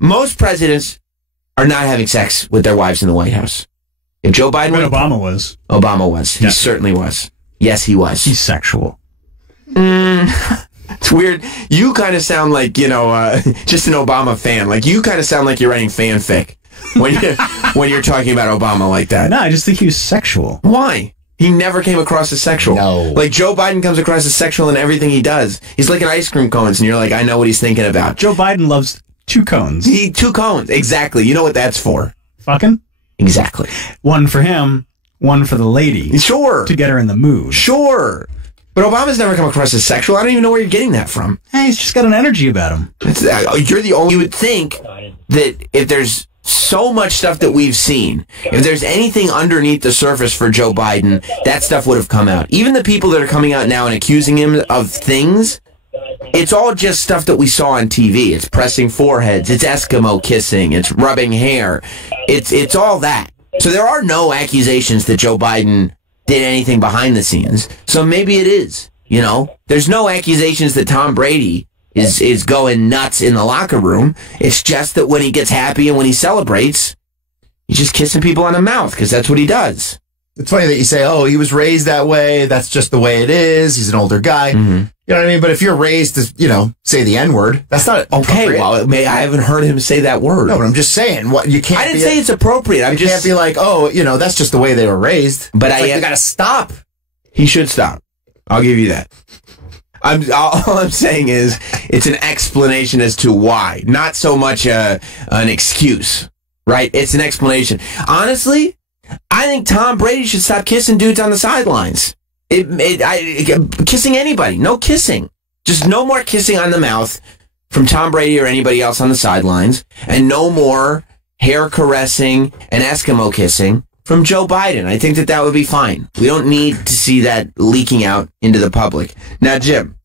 Most presidents are not having sex with their wives in the White House. If Joe Biden was... Obama was. Obama was. He certainly was. Yes, he was. He's sexual. It's weird. You kind of sound like, just an Obama fan. Like, you kind of sound like you're writing fanfic when you're talking about Obama like that. No, I just think he was sexual. Why? He never came across as sexual. No. Like, Joe Biden comes across as sexual in everything he does. He's licking ice cream cones, and you're like, I know what he's thinking about. Joe Biden loves 2 cones. 2 cones. Exactly. You know what that's for. Fucking? Exactly. One for him, one for the lady. Sure. To get her in the mood. Sure. But Obama's never come across as sexual. I don't even know where you're getting that from. Hey, he's just got an energy about him. You're the only... You would think that if there's so much stuff that we've seen, if there's anything underneath the surface for Joe Biden, that stuff would have come out. Even the people that are coming out now and accusing him of things, it's all just stuff that we saw on TV. It's pressing foreheads, it's Eskimo kissing, it's rubbing hair. It's all that. So there are no accusations that Joe Biden did anything behind the scenes. So maybe it is, There's no accusations that Tom Brady is going nuts in the locker room. It's just that when he gets happy and when he celebrates, he's just kissing people on the mouth because that's what he does. It's funny that you say, oh, he was raised that way. That's just the way it is. He's an older guy. Mm-hmm. You know what I mean? But if you're raised to, say the N-word, that's not okay. Well, I haven't heard him say that word. No, but I'm just saying, you can't. I didn't say it's appropriate. You can't be like, oh, that's just the way they were raised. But you got to stop. He should stop. I'll give you that. All I'm saying is it's an explanation as to why, not so much an excuse, right? It's an explanation. Honestly, I think Tom Brady should stop kissing dudes on the sidelines. Kissing anybody. No kissing. Just no more kissing on the mouth from Tom Brady or anybody else on the sidelines. And no more hair caressing and Eskimo kissing from Joe Biden. I think that would be fine. We don't need to see that leaking out into the public. Now, Jim,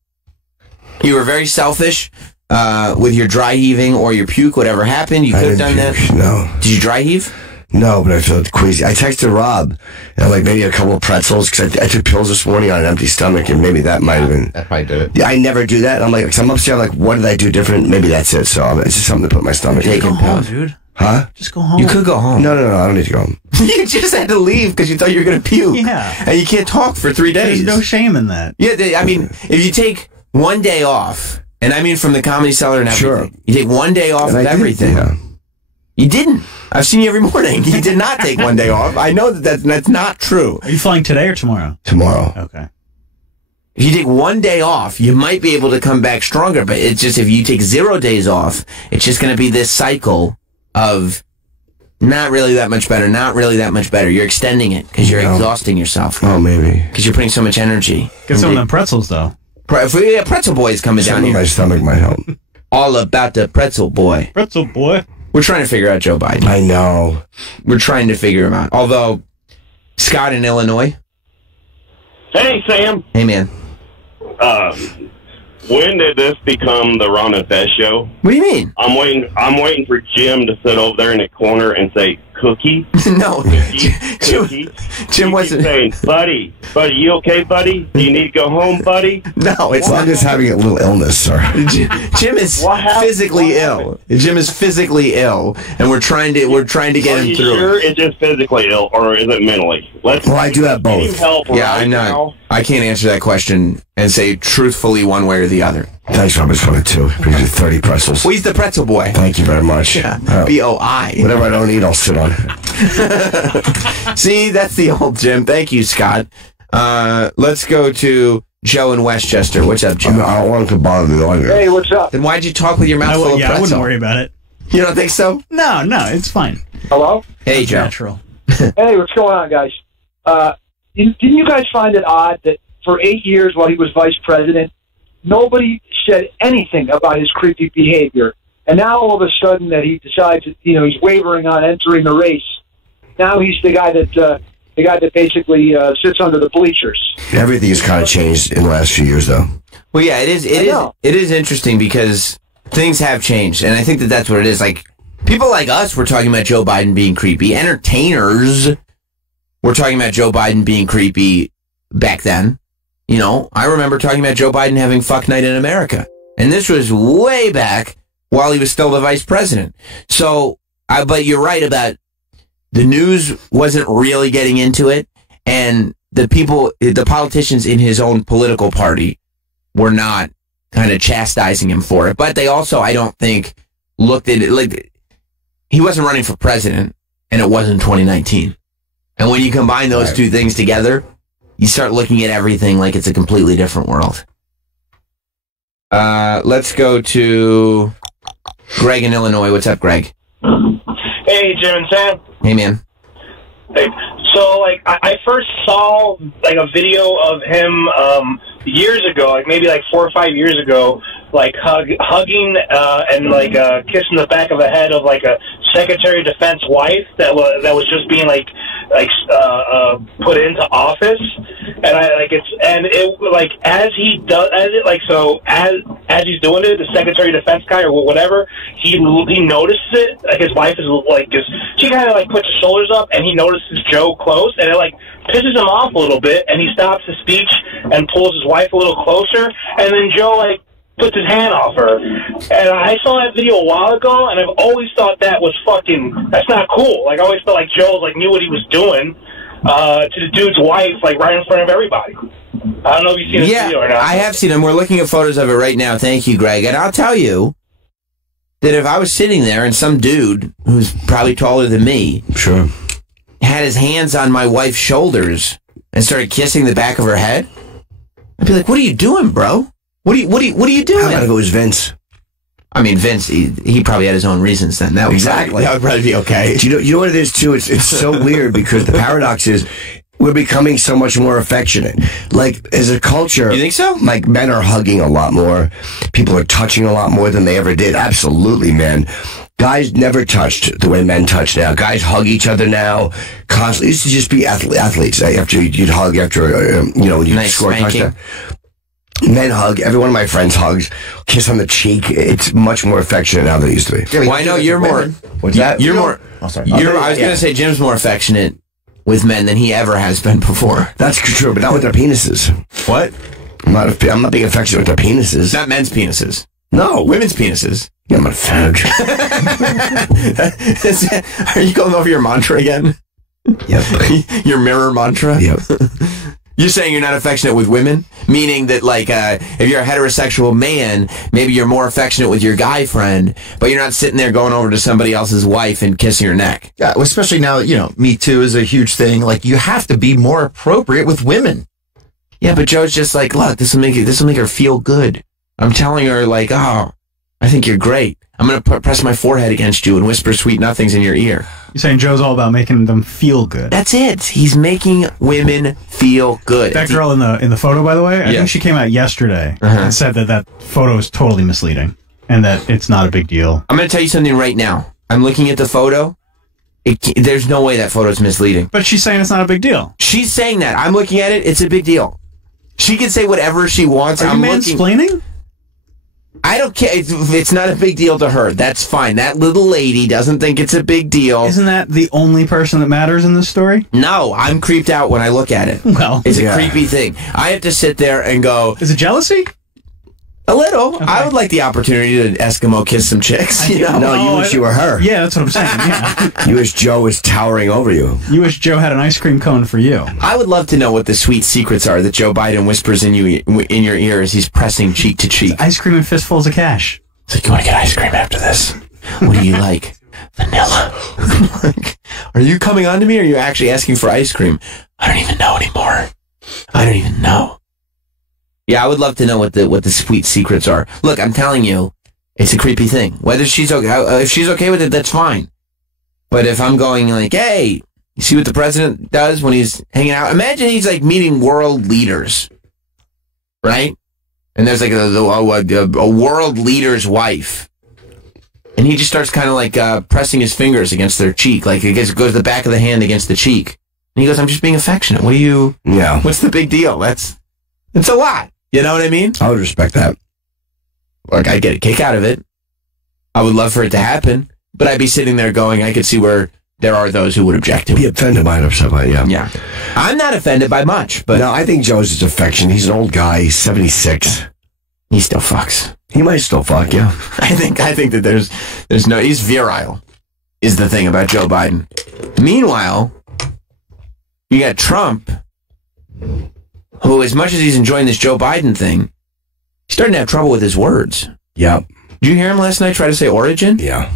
you were very selfish with your dry heaving or your puke, whatever happened. You could have done that. No. Did you dry heave? No, but I felt queasy. I texted Rob, and maybe a couple of pretzels, because I took pills this morning on an empty stomach, and maybe that might have been... That probably did it. Yeah, I never do that. I'm like, I'm upstairs, I'm like, what did I do different? Maybe that's it. So it's just something to put in my stomach. Just go home, dude. Huh? Just go home. You could go home. No, I don't need to go home. You just had to leave because you thought you were going to puke. Yeah. And you can't talk for 3 days. There's no shame in that. Yeah, if you take one day off, and I mean from the Comedy Cellar and everything, you take one day off of everything. Yeah. You didn't. I've seen you every morning. You did not take one day off. I know that's not true. Are you flying today or tomorrow? Tomorrow. Okay. If you take one day off, you might be able to come back stronger, but it's just if you take 0 days off, it's just going to be this cycle of not really that much better, not really that much better. You're extending it because you're exhausting yourself. Oh, maybe. Because you're putting so much energy. Get some of them pretzels, though. If we have Pretzel Boys coming down here. My stomach might help. All about the Pretzel Boy. Pretzel Boy. We're trying to figure out Joe Biden. I know. We're trying to figure him out. Although, Scott in Illinois. Hey, Sam. Hey, man. When did this become the Ron and Fez show? What do you mean? I'm waiting for Jim to sit over there in the corner and say, cookie? No. Cookie? Jim wasn't saying, buddy, you okay, buddy? Do you need to go home, buddy? No, it's I'm just having a little illness, sir. Jim is physically ill. Jim is physically ill, and we're trying to get him through. Are you sure it's just physically ill, or is it mentally? I do have both. Help I know. now. I can't answer that question and say truthfully one way or the other. Thanks, Rob. It's 22. 30 pretzels. Well, he's the pretzel boy. Thank you very much. Yeah. BOI. Whatever I don't eat, I'll sit on. See, that's the old Jim. Thank you, Scott. Let's go to Joe in Westchester. What's up, Joe? I don't want to bother the audience. Hey, what's up? Then why'd you talk with your mouth full of pretzel? I wouldn't worry about it. You don't think so? No, it's fine. Hello? Hey, Joe. Natural. Hey, what's going on, guys? Didn't you guys find it odd that for 8 years while he was vice president, nobody said anything about his creepy behavior? And now all of a sudden that he decides that, he's wavering on entering the race. Now he's the guy that basically sits under the bleachers. Everything has kind of changed in the last few years, though. Well, yeah, it is interesting because things have changed, and I think that that's what it is. Like, people like us were talking about Joe Biden being creepy. Entertainers were talking about Joe Biden being creepy back then. I remember talking about Joe Biden having fuck night in America. And this was way back while he was still the vice president. So, but you're right about the news wasn't really getting into it, and the politicians in his own political party were not kind of chastising him for it. But they also, I don't think, looked at it like he wasn't running for president, and it wasn't 2019. And when you combine those two things together, you start looking at everything like it's a completely different world. Let's go to Greg in Illinois. What's up, Greg? Hey, Jim and Sam. Hey, man. Hey, so, like, I first saw, like, a video of him years ago, like, maybe, like, 4 or 5 years ago, like, hugging and, like, kissing the back of the head of, like, a Secretary of Defense wife that was just being, like put into office. And as he does, as he's doing it, the Secretary of Defense guy or whatever, he notices it. Like, his wife is like, she kind of like puts her shoulders up, and he notices Joe close, and it like pisses him off a little bit, and he stops his speech and pulls his wife a little closer, and then Joe like puts his hand off her. And I saw that video a while ago, and I've always thought that was that's not cool. Like, I always felt like Joe like knew what he was doing to the dude's wife, like right in front of everybody. I don't know if you've seen this video or not. I have seen him. We're looking at photos of it right now. Thank you, Greg. And I'll tell you that if I was sitting there and some dude who's probably taller than me had his hands on my wife's shoulders and started kissing the back of her head, I'd be like, "What are you doing, bro? What are you doing?" I gotta go as Vince. I mean, Vince, he probably had his own reasons then. That would probably be okay. Do you know what it is, too? It's so weird because the paradox is we're becoming so much more affectionate. Like, as a culture... You think so? Like, men are hugging a lot more. People are touching a lot more than they ever did. Absolutely, man. Guys never touched the way men touch now. Guys hug each other now constantly. It used to just be athletes. After you'd hug after, when you score a touchdown. Men hug. Every one of my friends hugs. Kiss on the cheek. It's much more affectionate now than it used to be. Well, I know you're more... What's that? You're more... Oh, sorry. I was going to say Jim's more affectionate with men than he ever has been before. That's true, but not with their penises. What? I'm not being affectionate with their penises. Not men's penises. No. Women's penises. Yeah, I'm a fag. Are you going over your mantra again? Yep. Your mirror mantra? Yep. You're saying you're not affectionate with women? Meaning that, like, if you're a heterosexual man, maybe you're more affectionate with your guy friend, but you're not sitting there going over to somebody else's wife and kissing her neck. Yeah, well, especially now, Me Too is a huge thing. Like, you have to be more appropriate with women. Yeah, but Joe's just like, look, this will make her feel good. I'm telling her, like, oh, I think you're great. I'm going to press my forehead against you and whisper sweet nothings in your ear. You're saying Joe's all about making them feel good. That's it. He's making women feel good. That girl in the photo, by the way, I think she came out yesterday and said that photo is totally misleading and that it's not a big deal. I'm going to tell you something right now. I'm looking at the photo. There's no way that photo is misleading. But she's saying it's not a big deal. She's saying that. I'm looking at it. It's a big deal. She can say whatever she wants. Are you mansplaining? I don't care. It's not a big deal to her. That's fine. That little lady doesn't think it's a big deal. Isn't that the only person that matters in this story? No, I'm creeped out when I look at it. Well, it's a creepy thing. I have to sit there and go... Is it jealousy? A little. Okay. I would like the opportunity to Eskimo kiss some chicks. No, you wish you were her. Yeah, that's what I'm saying. Yeah. You wish Joe was towering over you. You wish Joe had an ice cream cone for you. I would love to know what the sweet secrets are that Joe Biden whispers in your ear as he's pressing cheek to cheek. It's ice cream and fistfuls of cash. It's like, you want to get ice cream after this? What do you like? Vanilla. Like, are you coming on to me or are you actually asking for ice cream? I don't even know anymore. I don't even know. Yeah, I would love to know what the sweet secrets are. Look, I'm telling you, it's a creepy thing. Whether she's okay, if she's okay with it, that's fine. But if I'm going like, hey, you see what the president does when he's hanging out? Imagine he's like meeting world leaders, right? And there's like a world leader's wife, and he just starts kind of like pressing his fingers against their cheek, like it goes the back of the hand against the cheek. And he goes, "I'm just being affectionate. What do you? Yeah. What's the big deal? It's a lot." You know what I mean? I would respect that. Like, I'd get a kick out of it. I would love for it to happen, but I'd be sitting there going, I could see where there are those who would object to it. Be offended by it or something, yeah. Yeah. I'm not offended by much, but... No, I think Joe's just affection. He's an old guy. He's 76. He still fucks. He might still fuck, yeah. I think that there's no, he's virile, is the thing about Joe Biden. Meanwhile, you got Trump, who, as much as he's enjoying this Joe Biden thing, he's starting to have trouble with his words. Yep. Did you hear him last night try to say origin? Yeah.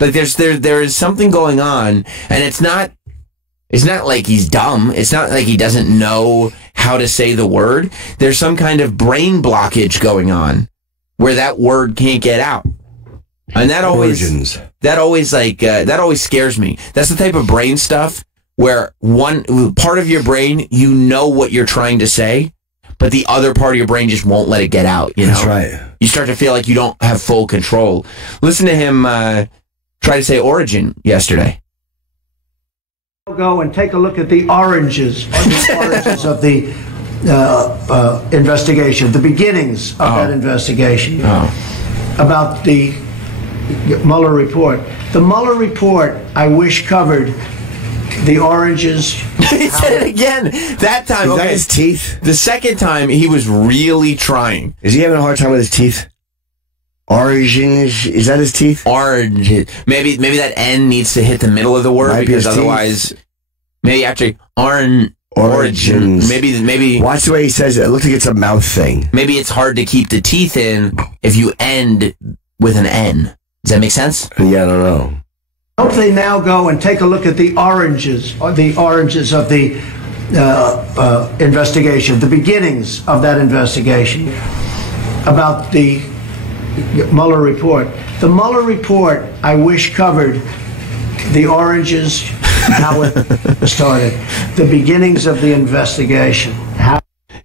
Like there is something going on, and it's not like he's dumb. It's not like he doesn't know how to say the word. There's some kind of brain blockage going on where that word can't get out. And that always scares me. That's the type of brain stuff where one part of your brain, you know what you're trying to say, but the other part of your brain just won't let it get out. You know? That's right. You start to feel like you don't have full control. Listen to him try to say origin yesterday. Go and take a look at the oranges of the investigation, the beginnings of that investigation, about the Mueller report. The Mueller report, I wish, covered the oranges. He said it again. That time, Is that his teeth? The second time, he was really trying. Is he having a hard time with his teeth? Origins, is that his teeth? Orange. Maybe that N needs to hit the middle of the word, because otherwise, maybe actually origins. Maybe. Watch the way he says it. It looks like it's a mouth thing. Maybe it's hard to keep the teeth in if you end with an N. Does that make sense? Yeah, I don't know. Hope they now go and take a look at the oranges of the investigation, the beginnings of that investigation, about the Mueller report. The Mueller report, I wish, covered the oranges, how it started, the beginnings of the investigation.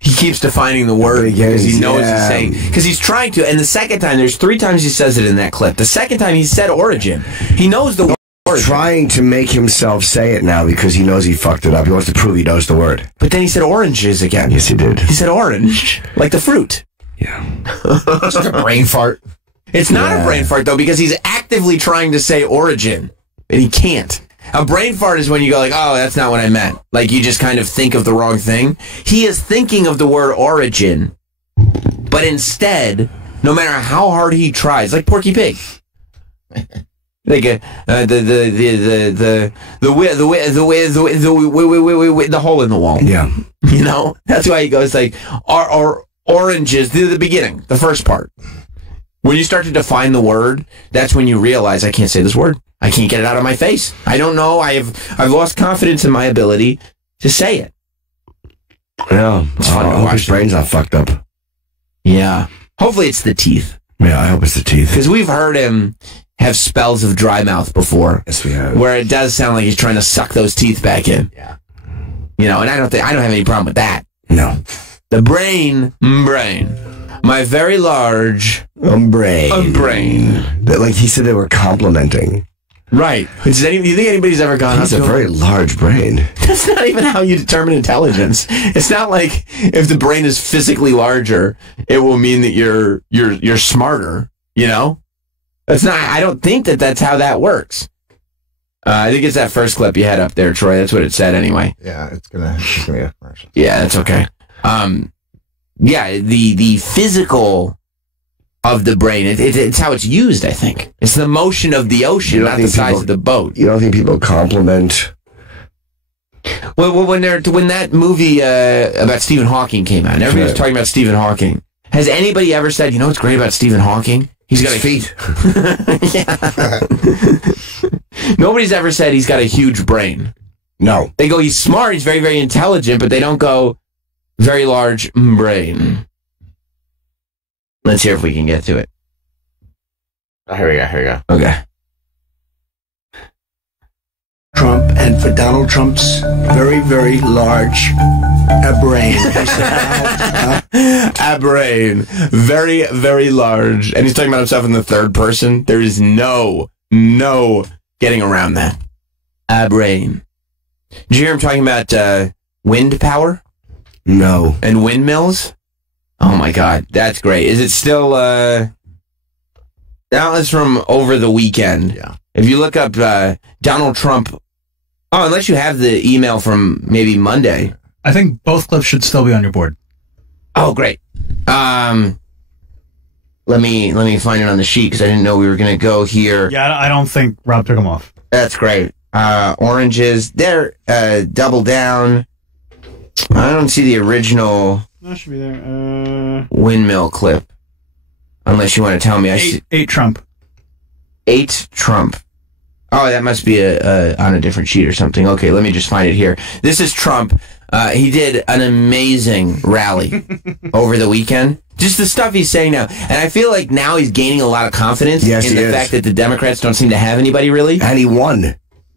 He keeps defining the word because he knows he's saying, because he's trying to. And the second time, there's 3 times he says it in that clip. The second time he said origin. He knows the word. Trying to make himself say it now because he knows he fucked it up. He wants to prove he knows the word. But then he said oranges again. Yes, he did. He said orange, like the fruit. Yeah. It's like a brain fart. It's not a brain fart, though, because he's actively trying to say origin, and he can't. A brain fart is when you go like, oh, that's not what I meant. Like, you just kind of think of the wrong thing. He is thinking of the word origin, but instead, no matter how hard he tries, like Porky Pig. Like the hole in the wall. Yeah. You know? That's why he goes like, oranges, the beginning, the first part. When you start to define the word, that's when you realize I can't say this word. I can't get it out of my face. I don't know. I've lost confidence in my ability to say it. Yeah. I hope his brain's not fucked up. Yeah. Hopefully it's the teeth. Yeah, I hope it's the teeth. Because we've heard him have spells of dry mouth before. Yes, we have. Where it does sound like he's trying to suck those teeth back in. Yeah. You know, and I don't have any problem with that. No. The brain. My very large brain. Like he said, they were complimenting. Right. Do you think anybody's ever gone? He's a very large brain. That's not even how you determine intelligence. It's not like if the brain is physically larger, it will mean that you're smarter. You know, that's not. I don't think that's how that works. I think it's that first clip you had up there, Troy. That's what it said anyway. Yeah, it's gonna be a commercial. Yeah, that's okay. Yeah, the physical of the brain, it's how it's used, I think. It's the motion of the ocean, not the size of the boat. You don't think people compliment? Well, when that movie about Stephen Hawking came out, and everybody was talking about Stephen Hawking, has anybody ever said, you know what's great about Stephen Hawking? He's got feet. Yeah. Nobody's ever said he's got a huge brain. No. They go, he's smart, he's very, very intelligent, but they don't go, very large brain. Let's hear if we can get to it. Oh, here we go. Okay. Trump, and for Donald Trump's very, very large brain. A brain. Very, very large. And he's talking about himself in the third person. There is no getting around that. A brain. Did you hear him talking about wind power? No. And windmills? Oh my God, that's great. Is it still, that was from over the weekend. Yeah. If you look up Donald Trump, unless you have the email from maybe Monday. I think both clips should still be on your board. Oh, great. Let me find it on the sheet because I didn't know we were going to go here. Yeah, I don't think Rob took them off. That's great. Oranges. They're double down. I don't see the original That should be there. windmill clip. Unless you want to tell me. Eight Trump. 8 Trump. Oh, that must be on a different sheet or something. Okay, let me just find it here. This is Trump. He did an amazing rally over the weekend. Just the stuff he's saying now. And I feel like now he's gaining a lot of confidence in the fact that the Democrats don't seem to have anybody really. And he won.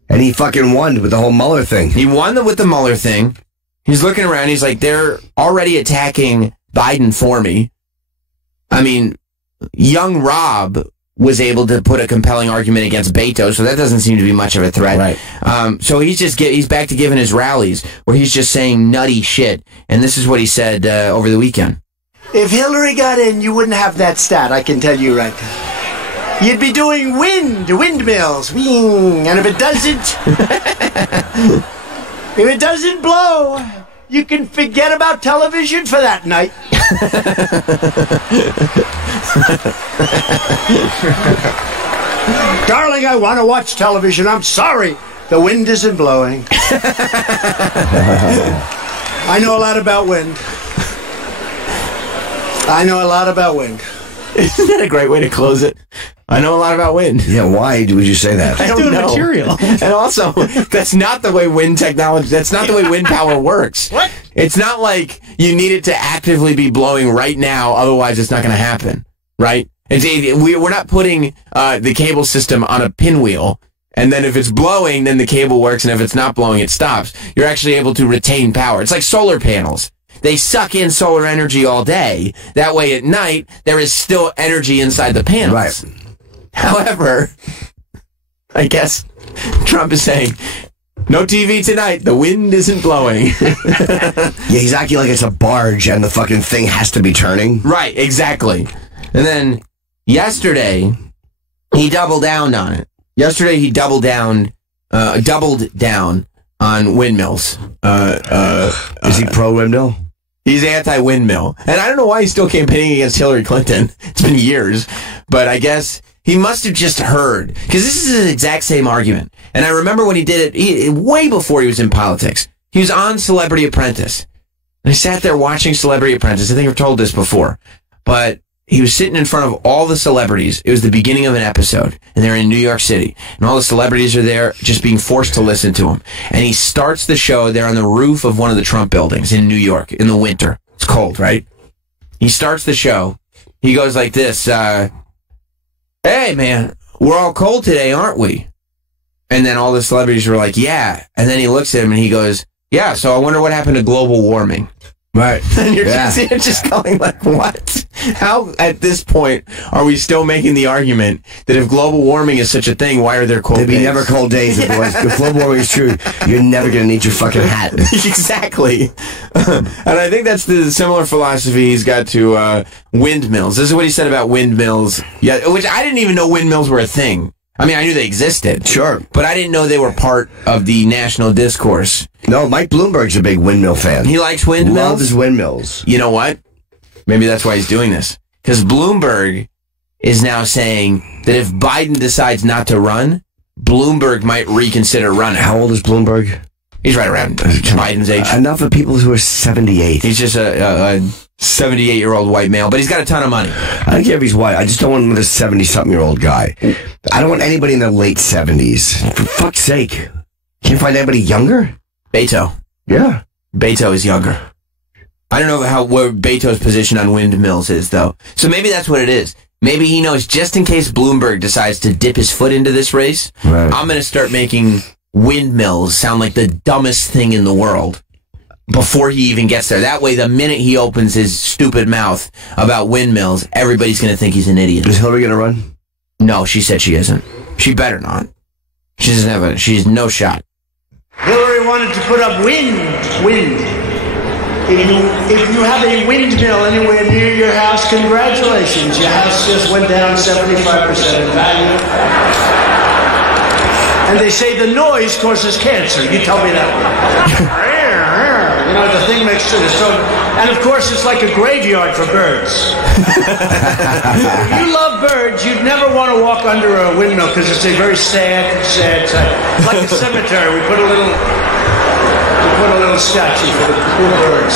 And he fucking won with the whole Mueller thing. He won with the Mueller thing. He's looking around. He's like, they're already attacking Biden for me. I mean, young Rob was able to put a compelling argument against Beto, so that doesn't seem to be much of a threat. Right. So he's back to giving his rallies where he's just saying nutty shit. And this is what he said over the weekend. If Hillary got in, you wouldn't have that stat, I can tell you right now. You'd be doing windmills. And if it doesn't blow, you can forget about television for that night. Darling, I want to watch television. I'm sorry. The wind isn't blowing. I know a lot about wind. Isn't that a great way to close it? I know a lot about wind. Yeah, why would you say that? I don't know. Material. And also, that's not the way wind technology, that's not the way wind power works. What? It's not like you need it to actively be blowing right now, otherwise it's not going to happen, right? We're not putting the cable system on a pinwheel, and then if it's blowing, then the cable works, and if it's not blowing, it stops. You're actually able to retain power. It's like solar panels. They suck in solar energy all day. That way at night, there is still energy inside the panels. Right. However, I guess Trump is saying, no TV tonight. The wind isn't blowing. Yeah, he's acting like it's a barge and the fucking thing has to be turning. Right, exactly. And then yesterday, he doubled down on it. Yesterday, he doubled down on windmills. Is he pro-windmill? He's anti-windmill. And I don't know why he's still campaigning against Hillary Clinton. It's been years. But I guess he must have just heard. Because this is the exact same argument. And I remember when he did it, way before he was in politics. He was on Celebrity Apprentice. And I sat there watching Celebrity Apprentice. I think I've told this before. But he was sitting in front of all the celebrities. It was the beginning of an episode. And they're in New York City. And all the celebrities are there just being forced to listen to him. And he starts the show. They're on the roof of one of the Trump buildings in New York in the winter. It's cold, right? He starts the show. He goes like this. Hey, man, we're all cold today, aren't we? And then all the celebrities were like, yeah. And then he looks at him and he goes, yeah, so I wonder what happened to global warming. Right. And you're just going like, what? How, at this point, are we still making the argument that if global warming is such a thing, why are there cold days? There'd be never cold days if global warming is true. You're never going to need your fucking hat. Exactly. And I think that's the similar philosophy he's got to windmills. This is what he said about windmills. Yeah, which I didn't even know windmills were a thing. I mean, I knew they existed. Sure. But I didn't know they were part of the national discourse. No, Mike Bloomberg's a big windmill fan. He likes windmills? Loves his windmills. You know what? Maybe that's why he's doing this. Because Bloomberg is now saying that if Biden decides not to run, Bloomberg might reconsider running. How old is Bloomberg? He's right around Biden's age. Enough of people who are 78. He's just a 78-year-old white male, but he's got a ton of money. I don't care if he's white. I just don't want another 70-something-year-old guy. I don't want anybody in their late 70s. For fuck's sake. Can't find anybody younger? Beto. Yeah. Beto is younger. I don't know where Beto's position on windmills is, though. So maybe that's what it is. Maybe he knows just in case Bloomberg decides to dip his foot into this race, right, I'm going to start making windmills sound like the dumbest thing in the world before he even gets there. That way, the minute he opens his stupid mouth about windmills, everybody's going to think he's an idiot. Is Hillary going to run? No, she said she isn't. She better not. She doesn't have she's no shot. Hillary wanted to put up wind. If you have a windmill anywhere near your house, congratulations. Your house just went down 75% in value. And they say the noise causes cancer. You tell me that one. You know, the thing makes it so And of course, it's like a graveyard for birds. If you love birds, you'd never want to walk under a windmill because it's a very sad sight. It's like a cemetery. We put a little statue for the poor birds.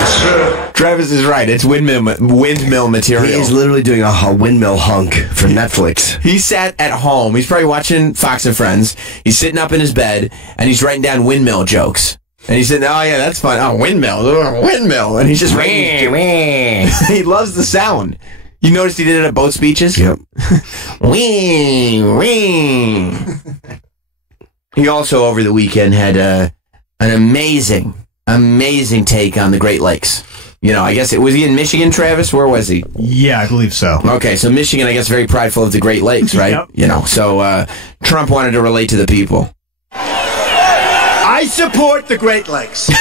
It's true. Travis is right. It's windmill material. He is literally doing a windmill hunk for Netflix. He sat at home. He's probably watching Fox and Friends. He's sitting up in his bed, and he's writing down windmill jokes. And he's saying, oh, yeah, that's fun. Oh, windmill. And he's just writing. He loves the sound. You noticed he did it at both speeches? Yep. He also, over the weekend, had an amazing take on the Great Lakes. You know, I guess was he in Michigan, Travis? Where was he? Yeah, I believe so. Okay, so Michigan, I guess, very prideful of the Great Lakes, right? Yep. You know, so Trump wanted to relate to the people. I support the Great Lakes. Isn't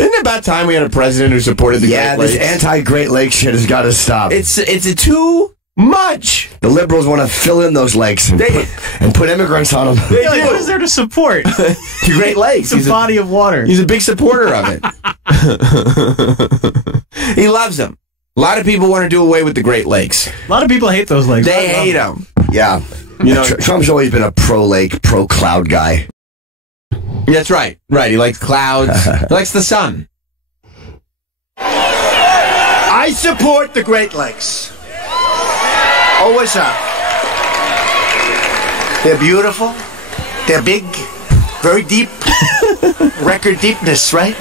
it about time we had a president who supported the Great Lakes? Yeah, this anti-Great Lakes shit has got to stop. It's a too much. The liberals want to fill in those lakes and put immigrants on them. What is there to support? The Great Lakes. It's a body of water. He's a big supporter of it. He loves them. A lot of people want to do away with the Great Lakes. A lot of people hate those lakes. They hate them. Yeah. You know, Trump's always been a pro-lake, pro-cloud guy. That's right. Right. He likes clouds. He likes the sun. I support the Great Lakes. Always have. They're beautiful. They're big. Very deep. Record deepness, right?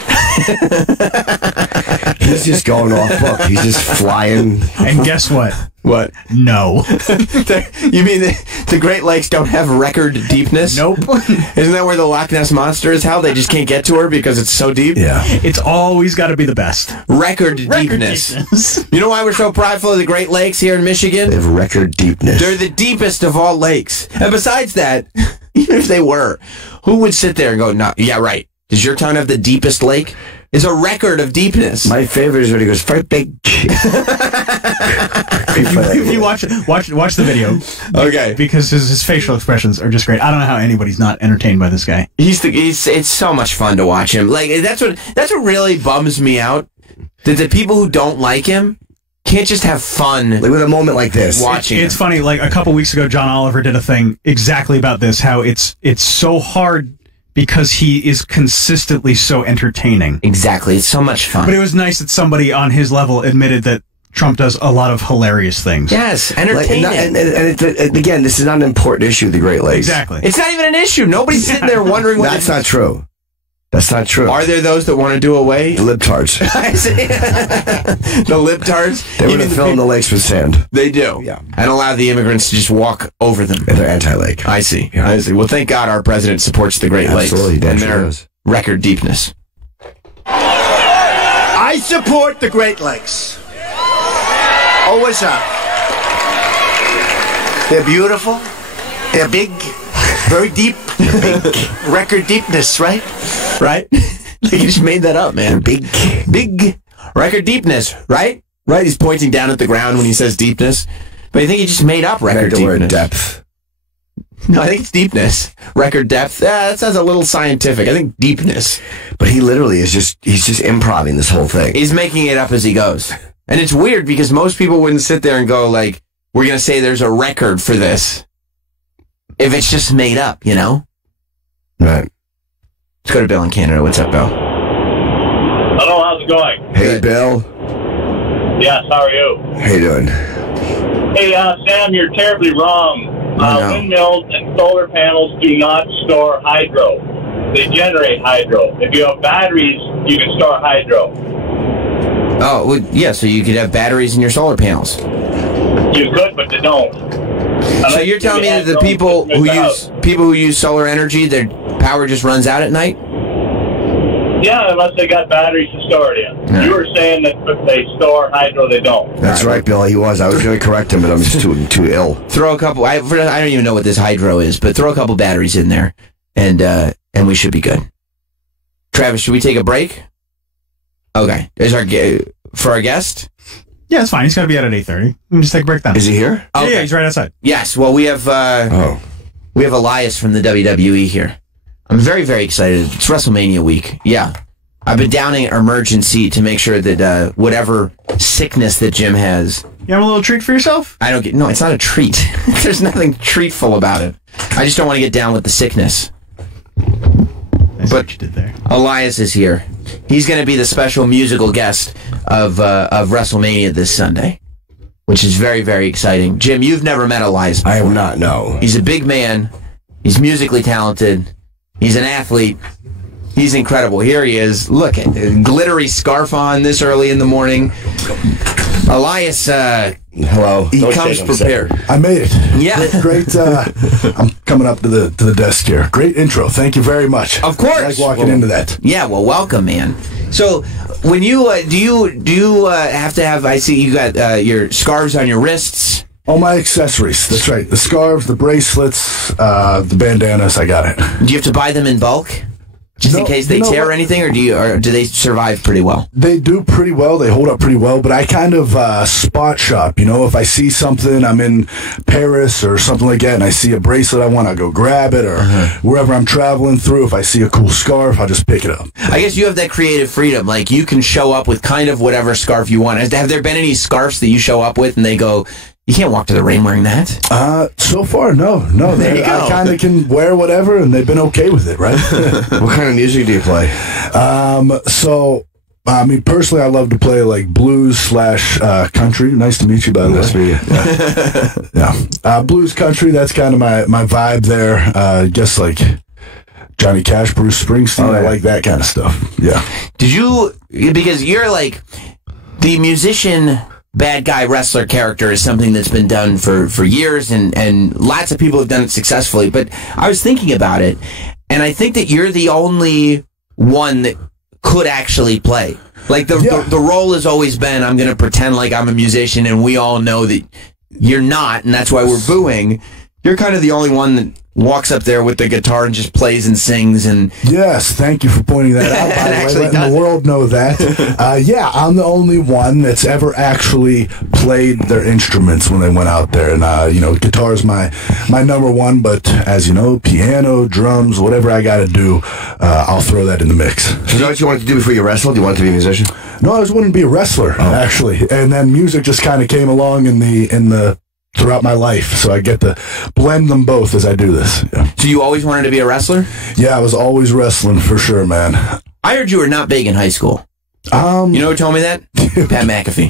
He's just going off book. He's just flying. And guess what? What? No. You mean the Great Lakes don't have record deepness? Nope. Isn't that where the Loch Ness Monster is held? They just can't get to her because it's so deep? Yeah. It's always got to be the best. Record deepness. You know why we're so prideful of the Great Lakes here in Michigan? They have record deepness. They're the deepest of all lakes. And besides that, even if they were, who would sit there and go, no, yeah, right. Does your town have the deepest lake? Is a record of deepness. My favorite is when he goes, very big. If you watch the video, okay, because his facial expressions are just great. I don't know how anybody's not entertained by this guy. It's so much fun to watch him. Like that's what really bums me out. That the people who don't like him can't just have fun like with a moment like this. Watching it's funny. Like a couple weeks ago, John Oliver did a thing exactly about this. How it's so hard. Because he is consistently so entertaining. Exactly. It's so much fun. But it was nice that somebody on his level admitted that Trump does a lot of hilarious things. Yes, entertaining. And again, this is not an important issue, the Great Lakes. Exactly. It's not even an issue. Nobody's sitting there wondering what... That's not true. That's not true. Are there those that want to do away? The libtards. The libtards? They want to fill in the lakes with sand. They do. Yeah. And allow the immigrants to just walk over them. And they're anti-lake. I see. Yeah. I see. Well, thank God our president supports the Great Lakes. Absolutely. And their record deepness. I support the Great Lakes. Always have. They're beautiful. They're big. Very deep. Big. Record deepness, right? Right? Like you just made that up, man. Big record deepness, right? Right? He's pointing down at the ground when he says deepness. But I think he just made up record deepness. Word depth. No, I think it's deepness. Record depth. That sounds a little scientific. I think deepness. But he literally is he's just improvising this whole thing. He's making it up as he goes. And it's weird because most people wouldn't sit there and go like, we're going to say there's a record for this. If it's just made up, you know? Right. Let's go to Bill in Canada. What's up, Bill? Hello, how's it going? Hey, Bill. Yes, how are you? How you doing? Hey, Sam, you're terribly wrong. Windmills and solar panels do not store hydro. They generate hydro. If you have batteries, you can store hydro. Oh, well, yeah, so you could have batteries in your solar panels. You could, but they don't. So you're telling me that the people who use solar energy, their power just runs out at night? Yeah, unless they got batteries to store it in. Yeah. You were saying that if they store hydro, they don't. That's right, Bill. He was. I was going to correct him, but I'm just too ill. Throw a couple. I don't even know what this hydro is, but throw a couple batteries in there, and we should be good. Travis, should we take a break? Okay. For our guest? Yeah, it's fine. He's got to be out at 8:30. We can just take a break then. Is he here? Okay. Yeah, he's right outside. Yes. Well, we have Elias from the WWE here. I'm very, very excited. It's WrestleMania week. Yeah. I've been downing emergency to make sure that whatever sickness that Jim has. You have a little treat for yourself? I don't get. No, it's not a treat. There's nothing treatful about it. I just don't want to get down with the sickness. I see what you did there. Elias is here. He's going to be the special musical guest of WrestleMania this Sunday, which is very, very exciting. Jim, you've never met Elias before. I have not, no. He's a big man. He's musically talented. He's an athlete. He's incredible. Here he is. Look at the glittery scarf on this early in the morning. Elias, hello. He comes prepared. I made it. Yeah. Great. I'm coming up to the desk here. Great intro. Thank you very much. Of course. I like walking into that. Yeah. Well, welcome, man. So, when you do you have to have? I see you got your scarves on your wrists. All my accessories. That's right. The scarves, the bracelets, the bandanas. I got it. Do you have to buy them in bulk? Just in case they tear or anything, or do they survive pretty well? They do pretty well. They hold up pretty well, but I kind of spot shop. You know, if I see something, I'm in Paris or something like that, and I see a bracelet I want, I'll go grab it, or wherever I'm traveling through, if I see a cool scarf, I'll just pick it up. I guess you have that creative freedom. Like, you can show up with kind of whatever scarf you want. Have there been any scarves that you show up with and they go, you can't walk to the rain wearing that? So far, no. There you go. I kind of can wear whatever, and they've been okay with it, right? What kind of music do you play? Personally, I love to play like blues / country. Nice to meet you, by the way. Nice to meet you. Yeah. Blues country, that's kind of my vibe there. I guess like Johnny Cash, Bruce Springsteen, I like that kind of stuff. Yeah. Did you, because you're like the musician bad guy wrestler character is something that's been done for years, and lots of people have done it successfully. But I was thinking about it, and I think that you're the only one that could actually play. Like, the role has always been, I'm going to pretend like I'm a musician, and we all know that you're not, and that's why we're booing. You're kind of the only one that walks up there with the guitar and just plays and sings. And yes, thank you for pointing that out, by the way, letting the world know that. I'm the only one that's ever actually played their instruments when they went out there. And, guitar is my number one, but as you know, piano, drums, whatever I got to do, I'll throw that in the mix. So is that what you wanted to do before you wrestled? You wanted to be a musician? No, I just wanted to be a wrestler, actually. And then music just kind of came along throughout my life, so I get to blend them both as I do this. Yeah. So you always wanted to be a wrestler? Yeah, I was always wrestling, for sure, man. I heard you were not big in high school. You know who told me that? Pat McAfee.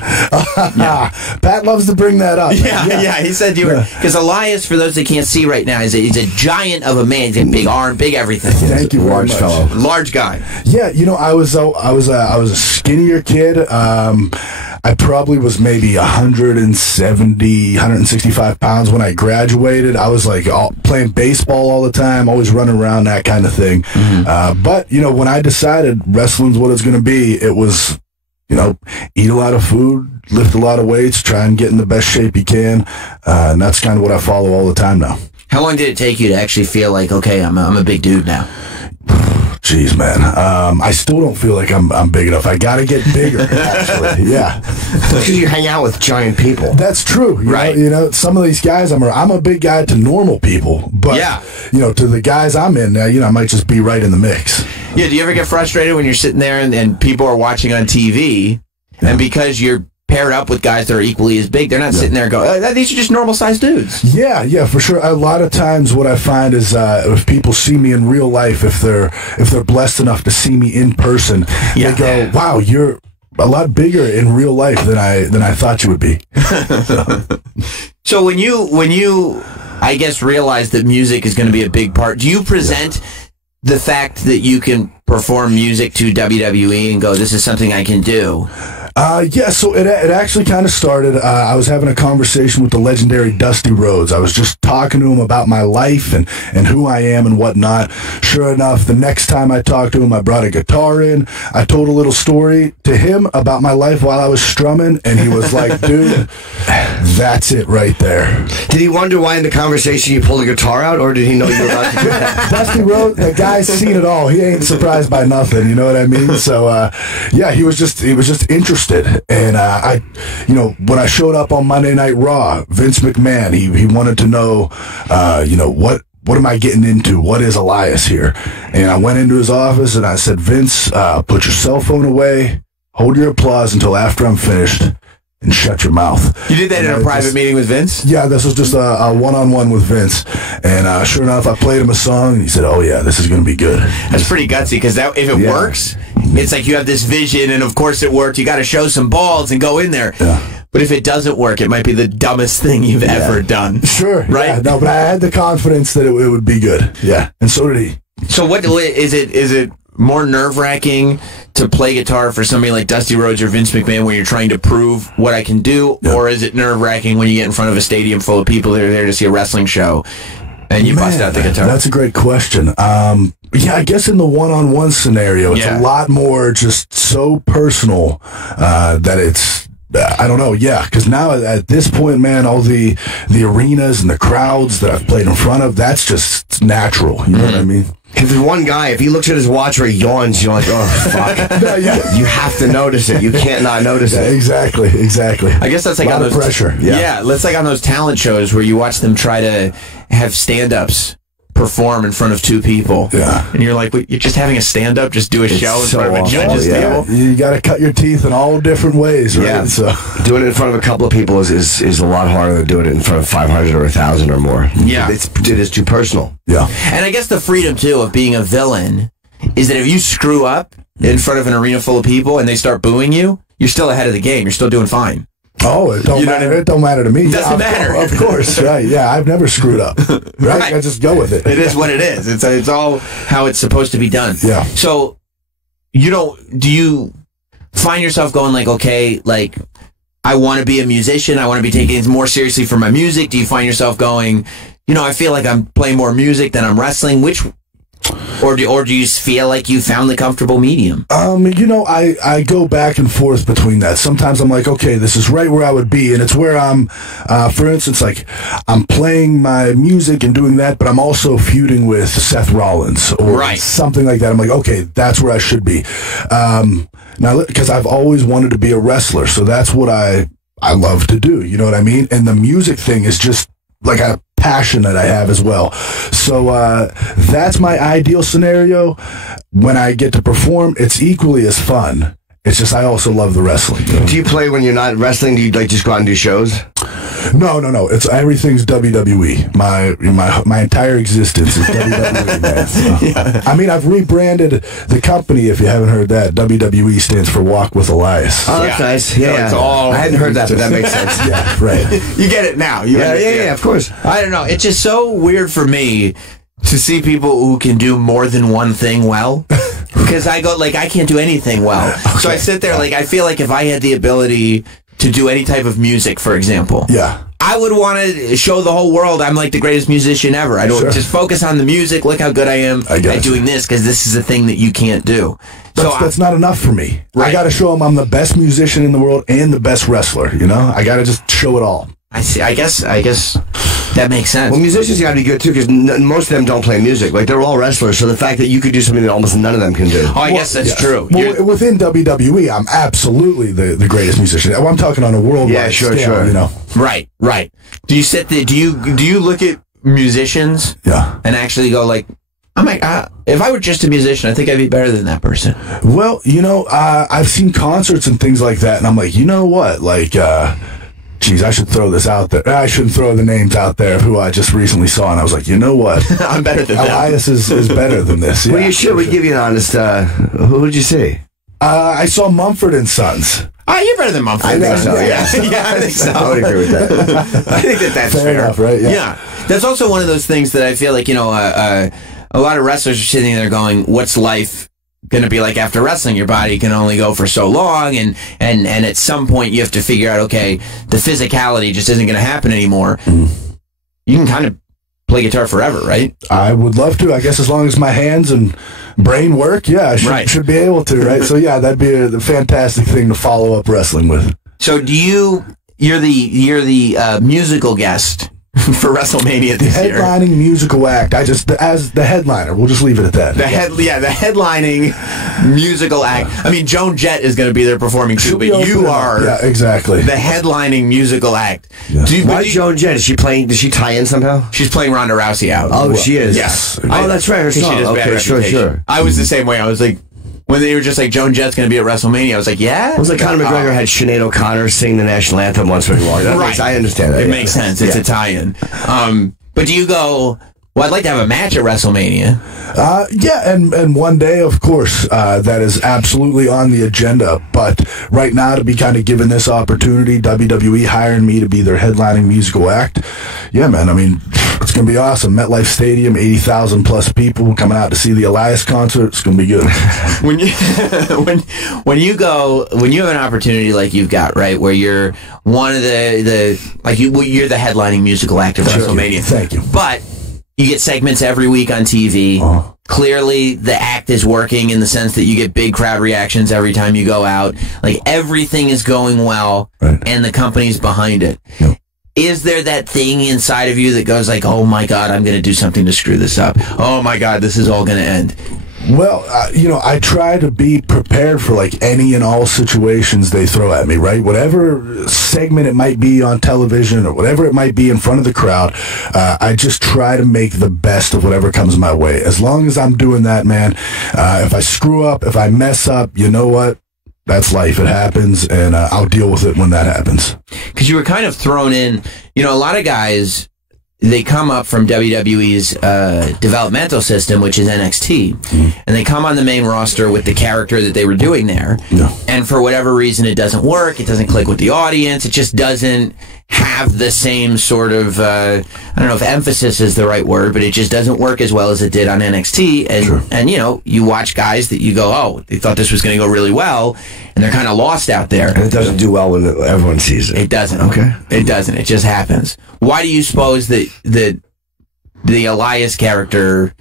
Pat loves to bring that up. Yeah. He said you were, because Elias, for those that can't see right now, he's a giant of a man. He's got big arm, big everything. Thank you, large fellow, large guy. Yeah, I was a skinnier kid. I probably was maybe 170, 165 pounds when I graduated. I was like playing baseball all the time, always running around, that kind of thing. But when I decided wrestling's what it's going to be, it was, eat a lot of food, lift a lot of weights, try and get in the best shape you can. And that's kind of what I follow all the time now. How long did it take you to actually feel like, okay, I'm a big dude now? Jeez, man. I still don't feel like I'm big enough. I got to get bigger, actually. Yeah. Because you hang out with giant people. That's true. Right. Some of these guys, I'm a big guy to normal people. But, to the guys I'm in now, I might just be right in the mix. Yeah, do you ever get frustrated when you're sitting there and people are watching on TV, and because you're paired up with guys that are equally as big, they're not sitting there going, these are just normal-sized dudes. Yeah, for sure. A lot of times what I find is if people see me in real life, if they're blessed enough to see me in person, they go, wow, you're a lot bigger in real life than I thought you would be. So when you I guess realize that music is going to be a big part, do you present the fact that you can perform music to WWE and go, this is something I can do? So it actually kind of started, I was having a conversation with the legendary Dusty Rhodes. I was just talking to him about my life and who I am and whatnot. Sure enough, the next time I talked to him, I brought a guitar in. I told a little story to him about my life while I was strumming, and he was like, dude, that's it right there. Did he wonder why in the conversation you pulled a guitar out, or did he know you were about to do that? Dusty Rhodes, the guy's seen it all. He ain't surprised by nothing, you know what I mean? So, he was just interested. And when I showed up on Monday Night Raw, Vince McMahon, he wanted to know, what am I getting into? What is Elias here? And I went into his office and I said, Vince, put your cell phone away, hold your applause until after I'm finished, and shut your mouth. You did that in a private meeting with Vince? Yeah, this was just a one-on-one with Vince. And sure enough, I played him a song, and he said, oh, yeah, this is going to be good. That's pretty gutsy, because if it works, it's like you have this vision, and of course it worked. You got to show some balls and go in there. Yeah. But if it doesn't work, it might be the dumbest thing you've ever done. Sure. Right? Yeah, no, but I had the confidence that it would be good. Yeah, and so did he. So what is it more nerve-wracking to play guitar for somebody like Dusty Rhodes or Vince McMahon when you're trying to prove what I can do? Yeah. Or is it nerve-wracking when you get in front of a stadium full of people that are there to see a wrestling show and you bust out the guitar? That's a great question. Yeah, I guess in the one-on-one scenario, it's a lot more just so personal that it's... I don't know, because now at this point, man, all the arenas and the crowds that I've played in front of, that's just natural. You know what I mean? Because there's one guy, if he looks at his watch or he yawns, you're like, oh, fuck. You have to notice it. You can't not notice it. Exactly. I guess that's like on those pressure. Yeah, that's like on those talent shows where you watch them try to have stand-ups perform in front of two people. Yeah. And you're like, wait, you're just having a stand-up? Just do a show in front of a judge's table? You got to cut your teeth in all different ways, right? Yeah. So doing it in front of a couple of people is a lot harder than doing it in front of 500 or 1,000 or more. Yeah. It is too personal. Yeah. And I guess the freedom, too, of being a villain is that if you screw up in front of an arena full of people and they start booing you, you're still ahead of the game. You're still doing fine. Oh, it don't matter. It don't matter to me. It doesn't matter. Of course, right? Yeah, I've never screwed up. Right? I just go with it. It is what it is. It's all how it's supposed to be done. Yeah. So, do you find yourself going like, okay, like, I want to be a musician. I want to be taken more seriously for my music. Do you find yourself going, I feel like I'm playing more music than I'm wrestling? Or do you feel like you found the comfortable medium? I go back and forth between that. Sometimes I'm like, okay, this is right where I would be, and it's where I'm, for instance, like, I'm playing my music and doing that, but I'm also feuding with Seth Rollins or something like that. I'm like, okay, that's where I should be. Now, because I've always wanted to be a wrestler, so that's what I love to do, you know what I mean? And the music thing is just like a passion that I have as well. So that's my ideal scenario. When I get to perform, it's equally as fun. It's just I also love the wrestling. Do you play when you're not wrestling? Do you like just go out and do shows? No. It's everything's WWE. My entire existence is WWE, man. So, I mean, I've rebranded the company. If you haven't heard that, WWE stands for Walk with Elias. Oh, that's nice. Yeah, it's all. I hadn't heard that, but that makes sense. Yeah, right. You get it now. Yeah, of course. I don't know. It's just so weird for me to see people who can do more than one thing well. Because I go, like, I can't do anything well. Okay. So I sit there, like, I feel like if I had the ability to do any type of music, for example, I would want to show the whole world I'm like the greatest musician ever. I don't just focus on the music, look how good I am at doing this, because this is a thing that you can't do. That's not enough for me. Right. I got to show them I'm the best musician in the world and the best wrestler, I got to just show it all. I see. I guess that makes sense. Well, musicians got to be good too, because most of them don't play music. Like, they're all wrestlers, so the fact that you could do something that almost none of them can do. Oh, I guess that's true. Well, within WWE, I'm absolutely the greatest musician. I'm talking on a worldwide scale, Right. Do you look at musicians and actually go like, if I were just a musician, I think I'd be better than that person? Well, I've seen concerts and things like that, and I'm like, you know what? Like, geez, I should throw this out there. I shouldn't throw the names out there of who I just recently saw, and I was like, you know what? I'm better than them. Elias is better than this. Well, you should. We give you an honest. Who did you see? I saw Mumford & Sons. You're better than Mumford. I think so. Yeah, I think so. I would agree with that. I think that's fair enough, right? Yeah. That's also one of those things that I feel like a lot of wrestlers are sitting there going, "What's life going to be like after wrestling? Your body can only go for so long, and at some point you have to figure out, okay, the physicality just isn't going to happen anymore." You can kind of play guitar forever, right? I would love to. I guess as long as my hands and brain work, I should be able to, right? So that'd be a fantastic thing to follow up wrestling with. So you're the musical guest for WrestleMania this year. Headlining musical act. As the headliner, we'll just leave it at that. The headlining musical act. I mean, Joan Jett is going to be there performing too, but you are exactly the headlining musical act. Yeah. Why Joan Jett? Is she playing? Does she tie in somehow? She's playing Ronda Rousey out. Oh, she is. Yes. Oh, that's right. Her song. She does bad reputation. Sure. I was the same way. I was like, when they were just like, Joan Jett's going to be at WrestleMania, I was like, yeah? It was like Conor McGregor had Sinead O'Connor sing the national anthem once when he walked. Right. I understand that. It makes sense. It's a tie-in. But do you go, well, I'd like to have a match at WrestleMania. Yeah, and one day, of course, that is absolutely on the agenda. But right now, to be kind of given this opportunity, WWE hiring me to be their headlining musical act. Yeah, man, I mean, it's going to be awesome. MetLife Stadium, 80,000 plus people coming out to see the Elias concert. It's going to be good. when you have an opportunity like you've got, right, where you're one of you're the headlining musical act of WrestleMania. Thank you. But you get segments every week on TV. Clearly, the act is working in the sense that you get big crowd reactions every time you go out. Like, everything is going well, and the company's behind it. Yep. Is there that thing inside of you that goes like, oh my God, I'm going to do something to screw this up. Oh my God, this is all going to end. Well, I try to be prepared for like any and all situations they throw at me, right? Whatever segment it might be on television or whatever it might be in front of the crowd, I just try to make the best of whatever comes my way. As long as I'm doing that, man, if I screw up, if I mess up, you know what? That's life. It happens, and I'll deal with it when that happens. Because you were kind of thrown in, a lot of guys, they come up from WWE's developmental system, which is NXT, and they come on the main roster with the character that they were doing there, and for whatever reason, it doesn't work, it doesn't click with the audience, it just doesn't have the same sort of, I don't know if emphasis is the right word, but it just doesn't work as well as it did on NXT, and you watch guys that you go, oh, they thought this was going to go really well, and they're kind of lost out there. And it doesn't do well when everyone sees it. It doesn't. Okay. It doesn't. It just happens. Why do you suppose that the Elias character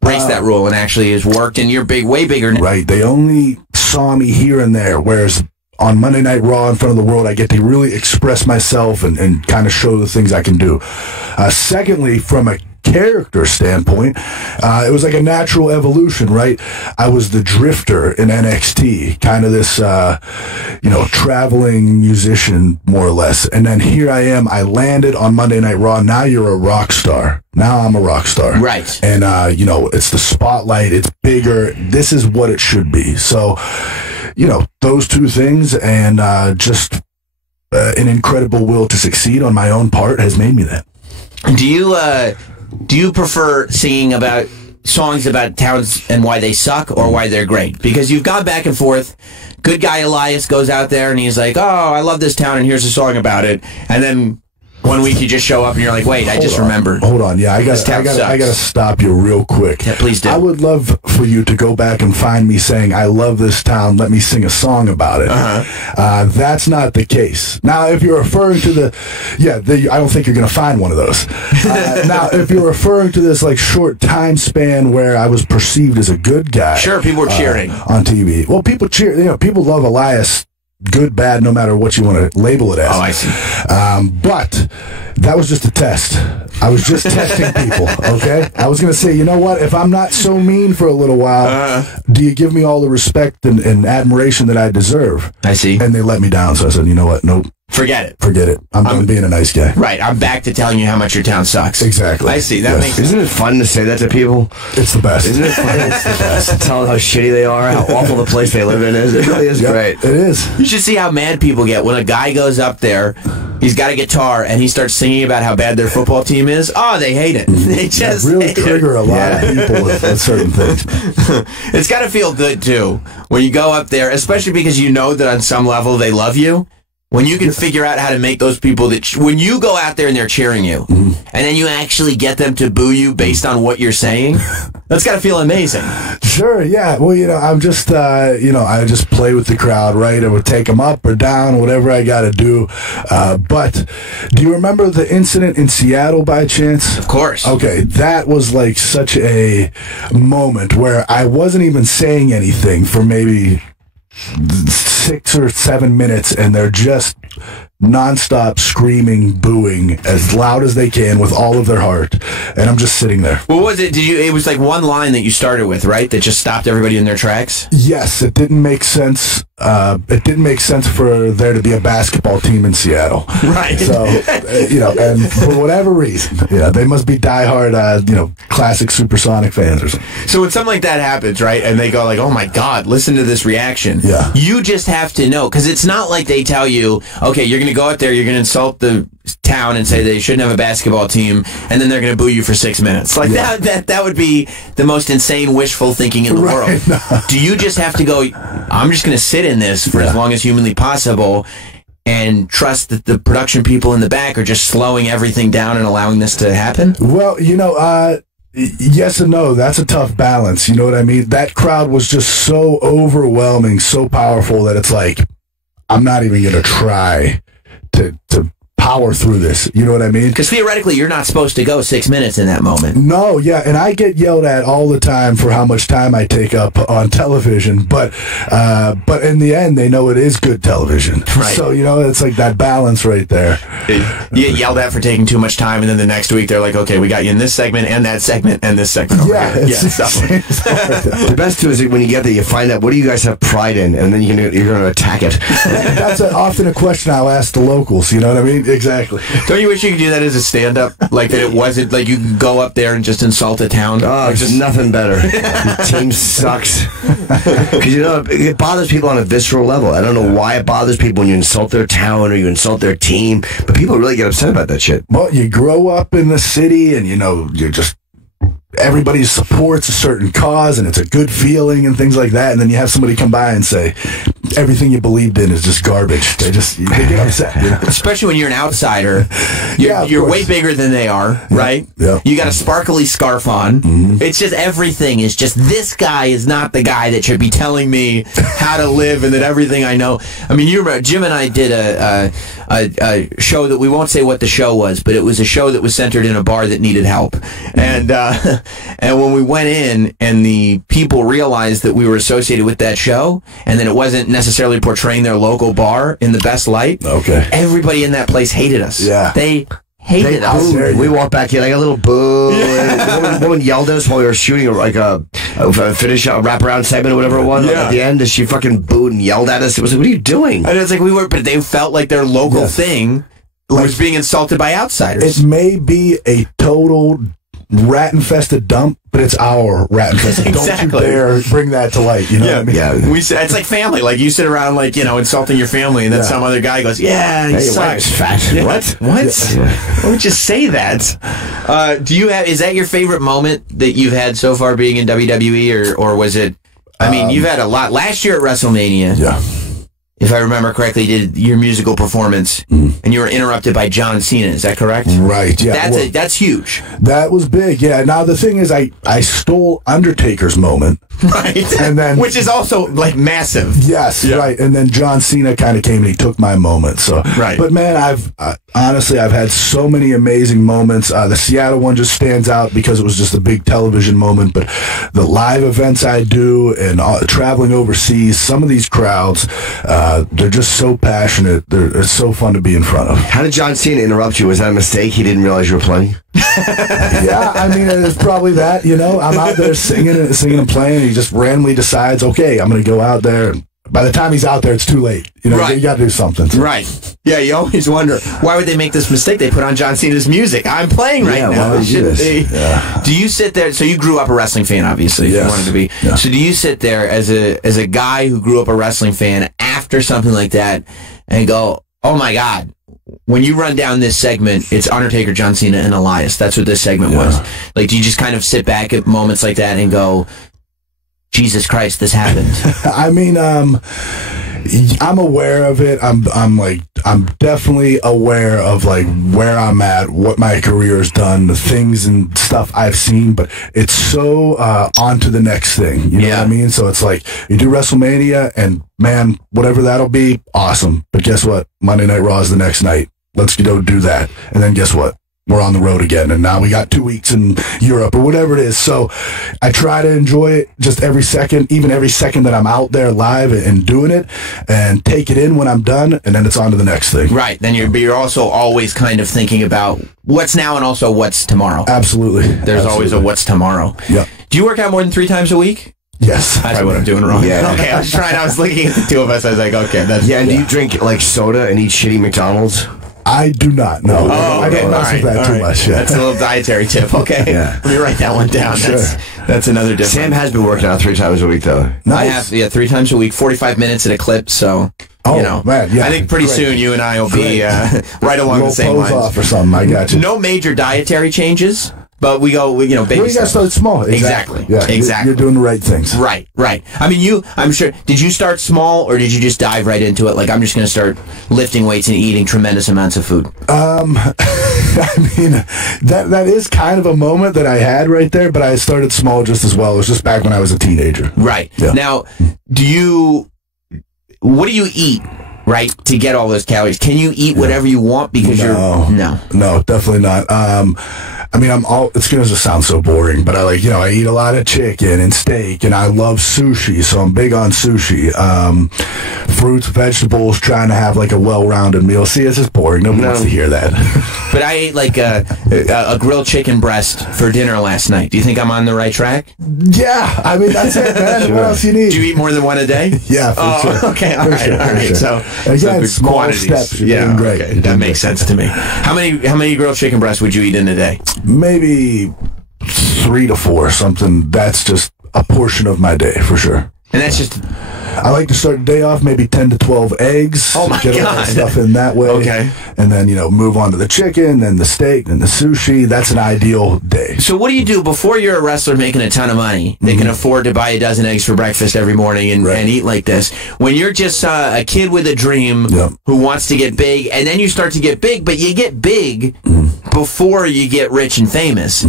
breaks that rule and actually has worked, and you're way bigger now? Right. They only saw me here and there, whereas on Monday Night Raw in front of the world, I get to really express myself and kind of show the things I can do. Secondly, from a character standpoint, it was like a natural evolution, right? I was the drifter in NXT, kind of this, traveling musician, more or less. And then here I am, I landed on Monday Night Raw. Now you're a rock star. Now I'm a rock star. Right. And, it's the spotlight. It's bigger. This is what it should be. So, those two things and just an incredible will to succeed on my own part has made me that. Do you prefer singing about songs about towns and why they suck or why they're great? Because you've gone back and forth. Good guy Elias goes out there and he's like, oh, I love this town and here's a song about it. And then one week you just show up and you're like, wait, I just remembered. Hold on. Yeah, I got to stop you real quick. Yeah, please do. I would love for you to go back and find me saying, I love this town, let me sing a song about it. That's not the case. Now, if you're referring to I don't think you're going to find one of those. Now, if you're referring to this like short time span where I was perceived as a good guy. Sure, people were cheering. On TV. Well, people cheer, people love Elias. Good, bad, no matter what you want to label it as. Oh, I see. But that was just a test. I was just testing people, okay? I was going to say, you know what? If I'm not so mean for a little while, do you give me all the respect and admiration that I deserve? I see. And they let me down, so I said, you know what? Nope. Forget it. Forget it. I'm done being a nice guy. Right. I'm back to telling you how much your town sucks. Exactly. I see. That makes sense. Isn't it fun to say that to people? It's the best. Isn't it fun? It's the best. To tell them how shitty they are, how awful the place they live in is. It really is great. It is. You should see how mad people get when a guy goes up there, he's got a guitar, and he starts singing about how bad their football team is. Oh, they hate it. They just really trigger a lot of people with certain things. It's got to feel good, too, when you go up there, especially because you know that on some level they love you. When you can figure out how to make those people when you go out there and they're cheering you, and then you actually get them to boo you based on what you're saying, that's got to feel amazing. Sure, yeah. Well, I'm just, I just play with the crowd, right? I would take them up or down, whatever I got to do. But do you remember the incident in Seattle by chance? Of course. Okay, that was like such a moment where I wasn't even saying anything for maybe 6 or 7 minutes, and they're just nonstop screaming, booing as loud as they can with all of their heart, and I'm just sitting there. What was it? It was like one line that you started with, right? That just stopped everybody in their tracks? Yes, it didn't make sense. It didn't make sense for there to be a basketball team in Seattle. Right. So, and for whatever reason, they must be diehard, classic Supersonic fans or something. So when something like that happens, right, and they go like, oh my God, listen to this reaction. Yeah. You just have to know, because it's not like they tell you, okay, you're going to go out there, you're going to insult the town and say they shouldn't have a basketball team, and then they're going to boo you for 6 minutes. Like that would be the most insane wishful thinking in the world. No. Do you just have to go, I'm just going to sit in this for as long as humanly possible and trust that the production people in the back are just slowing everything down and allowing this to happen? Well, yes and no. That's a tough balance. You know what I mean? That crowd was just so overwhelming, so powerful that it's like, I'm not even going to try to power through this. You know what I mean? Because theoretically, you're not supposed to go 6 minutes in that moment. No, yeah, and I get yelled at all the time for how much time I take up on television, but in the end, they know it is good television. Right. So, it's like that balance right there. You get yelled at for taking too much time, and then the next week, they're like, okay, we got you in this segment, and that segment, and this segment over here. The best, too, is when you get there, you find out, what do you guys have pride in? And then you're going to attack it. That's often a question I'll ask the locals, you know what I mean? Exactly. Don't you wish you could do that as a stand-up? Like that it wasn't, like you could go up there and just insult a town? Oh, it's just nothing better. Your team sucks. Because, it bothers people on a visceral level. I don't know why it bothers people when you insult their town or you insult their team, but people really get upset about that shit. Well, you grow up in the city and, you're just... everybody supports a certain cause and it's a good feeling and things like that, and then you have somebody come by and say everything you believed in is just garbage. They get upset. Especially when you're an outsider. You're way bigger than they are, right? Yeah. You got a sparkly scarf on. Mm-hmm. It's just everything is just, this guy is not the guy that should be telling me how to live and that everything I know. I mean, you remember Jim and I did a show that we won't say what the show was, but it was a show that was centered in a bar that needed help. And when we went in and the people realized that we were associated with that show and that it wasn't necessarily portraying their local bar in the best light, everybody in that place hated us. Yeah. They hated us. We walked back here like a little boo. Yeah. Woman yelled at us while we were shooting a wraparound segment or whatever it was. At the end, she fucking booed and yelled at us. It was like, what are you doing? And it's like but they felt like their local thing was being insulted by outsiders. It may be a total rat-infested dump, but it's our rat-infested. Exactly. Don't you dare bring that to light. You know what I mean? Yeah. It's like family. Like you sit around, like, insulting your family, and then some other guy goes, "Yeah, he sucks." Fat. Yeah. What? Why would you say that? Is that your favorite moment that you've had so far being in WWE, or was it? I mean, you've had a lot. Last year at WrestleMania. Yeah. If I remember correctly, you did your musical performance, and you were interrupted by John Cena. Is that correct? Right, yeah. That's huge. That was big, yeah. Now, the thing is, I stole Undertaker's moment. Right. And then, which is also, like, massive. Yes, right. And then John Cena kind of came and he took my moment. So, right. But, man, honestly, I've had so many amazing moments. The Seattle one just stands out because it was just a big television moment. But the live events I do and traveling overseas, some of these crowds, they're just so passionate. It's so fun to be in front of. How did John Cena interrupt you? Was that a mistake? He didn't realize you were playing? Yeah, I mean, it's probably that. I'm out there singing and playing, and he just randomly decides, okay, I'm going to go out there. By the time he's out there, it's too late. Right. You got to do something. So. Right. Yeah, you always wonder, why would they make this mistake? They put on John Cena's music. I'm playing right now. Why would you do this? Yeah. Do you sit there? So you grew up a wrestling fan, obviously. Yes. You wanted to be. Yeah. So do you sit there as a guy who grew up a wrestling fan after something like that and go, oh my God, when you run down this segment, it's Undertaker, John Cena, and Elias. That's what this segment was. Like, do you just kind of sit back at moments like that and go, Jesus Christ, this happened? I mean, I'm aware of it. I'm definitely aware of like where I'm at, what my career has done, the things and stuff I've seen, but it's so on to the next thing. You know what I mean? So it's like you do WrestleMania and man, whatever that'll be, awesome. But guess what? Monday Night Raw is the next night. Let's go do that. And then guess what? we're on the road again, and now we got 2 weeks in Europe or whatever it is. So I try to enjoy it just every second, even every second that I'm out there live and doing it, and take it in when I'm done, and then it's on to the next thing. Right. Then you're also always kind of thinking about what's now and also what's tomorrow. Absolutely. There's always a what's tomorrow. Yep. Do you work out more than 3 times a week? Yes. That's what I'm doing wrong. Yeah. Okay, I was trying. I was looking at the two of us. I was like, okay, that's... Yeah, and do you drink, like, soda and eat shitty McDonald's? I do not. No. I don't mess with that too much. Yeah. That's a little dietary tip. Okay. Yeah. Let me write that one down. Sure. That's another difference. Sam has been working out 3 times a week, though. Nice. I have, 3 times a week, 45 minutes at a clip, so... Oh, you know, man, yeah. I think pretty Great. soon you and I will be right along the same pose lines. off or something. I got you. No major dietary changes, but baby Well, you got to steps. start small. Exactly. Yeah, Exactly. You're doing the right things. Right. I mean, I'm sure, did you start small or did you just dive right into it? Like, I'm just going to start lifting weights and eating tremendous amounts of food. I mean, that is kind of a moment that I had right there, but I started small just as well. It was just back when I was a teenager. Right. Yeah. Now, what do you eat, right, to get all those calories? Can you eat whatever you want because No, definitely not. I mean, it's going to just sound so boring, but I eat a lot of chicken and steak, and I love sushi, so I'm big on sushi. Fruits, vegetables, trying to have like a well-rounded meal. See, it's just boring. Nobody wants to hear that. But I ate like a grilled chicken breast for dinner last night. Do you think I'm on the right track? Yeah, I mean, that's it, man. Sure. What else you need? Do you eat more than one a day? Yeah, for sure. Okay, all For right. sure. So, again, the small quantities. steps. You're doing great. Okay. That makes sense to me. How many grilled chicken breasts would you eat in a day? Maybe 3 to 4, something. That's just a portion of my day, for sure. And that's just... I like to start the day off maybe 10 to 12 eggs. Oh, my get all God. that stuff in that way. Okay. And then, move on to the chicken, then the steak, then the sushi. That's an ideal day. So what do you do before you're a wrestler making a ton of money? They can afford to buy a dozen eggs for breakfast every morning and eat like this. When you're just a kid with a dream who wants to get big, and then you start to get big, but you get big before you get rich and famous.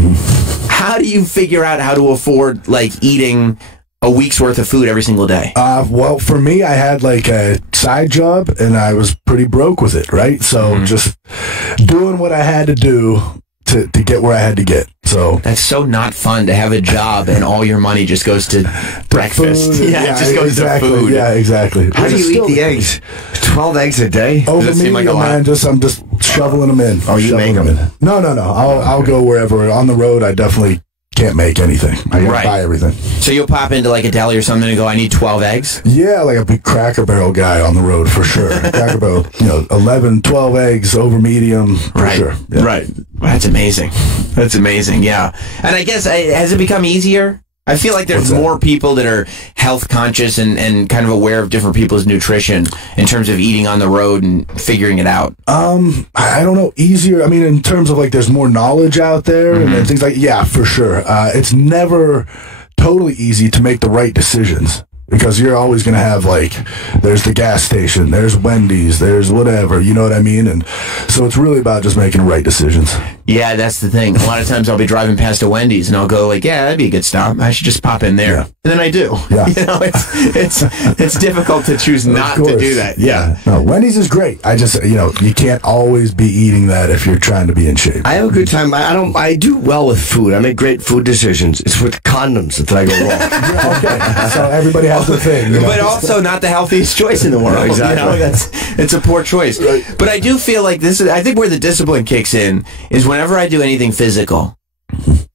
How do you figure out how to afford, like, eating a week's worth of food every single day? Well, for me, I had like a side job, and I was pretty broke with it, right? So just doing what I had to do to get where I had to get. So that's so not fun to have a job and all your money just goes to breakfast. Food. Yeah, it just goes to food. Yeah, exactly. How do you eat the eggs? 12 eggs a day? Over Does it seem me, like a lot? man. I'm just shoveling them in. Oh, you make them? In. No. I'll go wherever. On the road, I definitely can't make anything. I gotta buy everything. So you'll pop into like a deli or something and go, I need 12 eggs? Yeah, like a big Cracker Barrel guy on the road for sure. Cracker Barrel, 11, 12 eggs over medium for sure. Yeah. Right. That's amazing. That's amazing, yeah. And I guess, has it become easier? I feel like there's more people that are health conscious and kind of aware of different people's nutrition in terms of eating on the road and figuring it out. I don't know, easier. I mean, in terms of like there's more knowledge out there and things like, yeah, for sure. It's never totally easy to make the right decisions. Because you're always going to have, like, there's the gas station, there's Wendy's, there's whatever, you know what I mean? And so it's really about just making the right decisions. Yeah, that's the thing. A lot of times I'll be driving past a Wendy's and I'll go, like, yeah, that'd be a good stop. I should just pop in there. Yeah. And then I do. Yeah. It's difficult to choose not to do that. Yeah. No, Wendy's is great. I just, you can't always be eating that if you're trying to be in shape. I have a good time. I do well with food. I make great food decisions. It's with condoms that I go wrong. Yeah, okay. So everybody has the thing. But also not the healthiest choice in the world. Exactly. It's a poor choice. Right. But I do feel like I think where the discipline kicks in is whenever I do anything physical,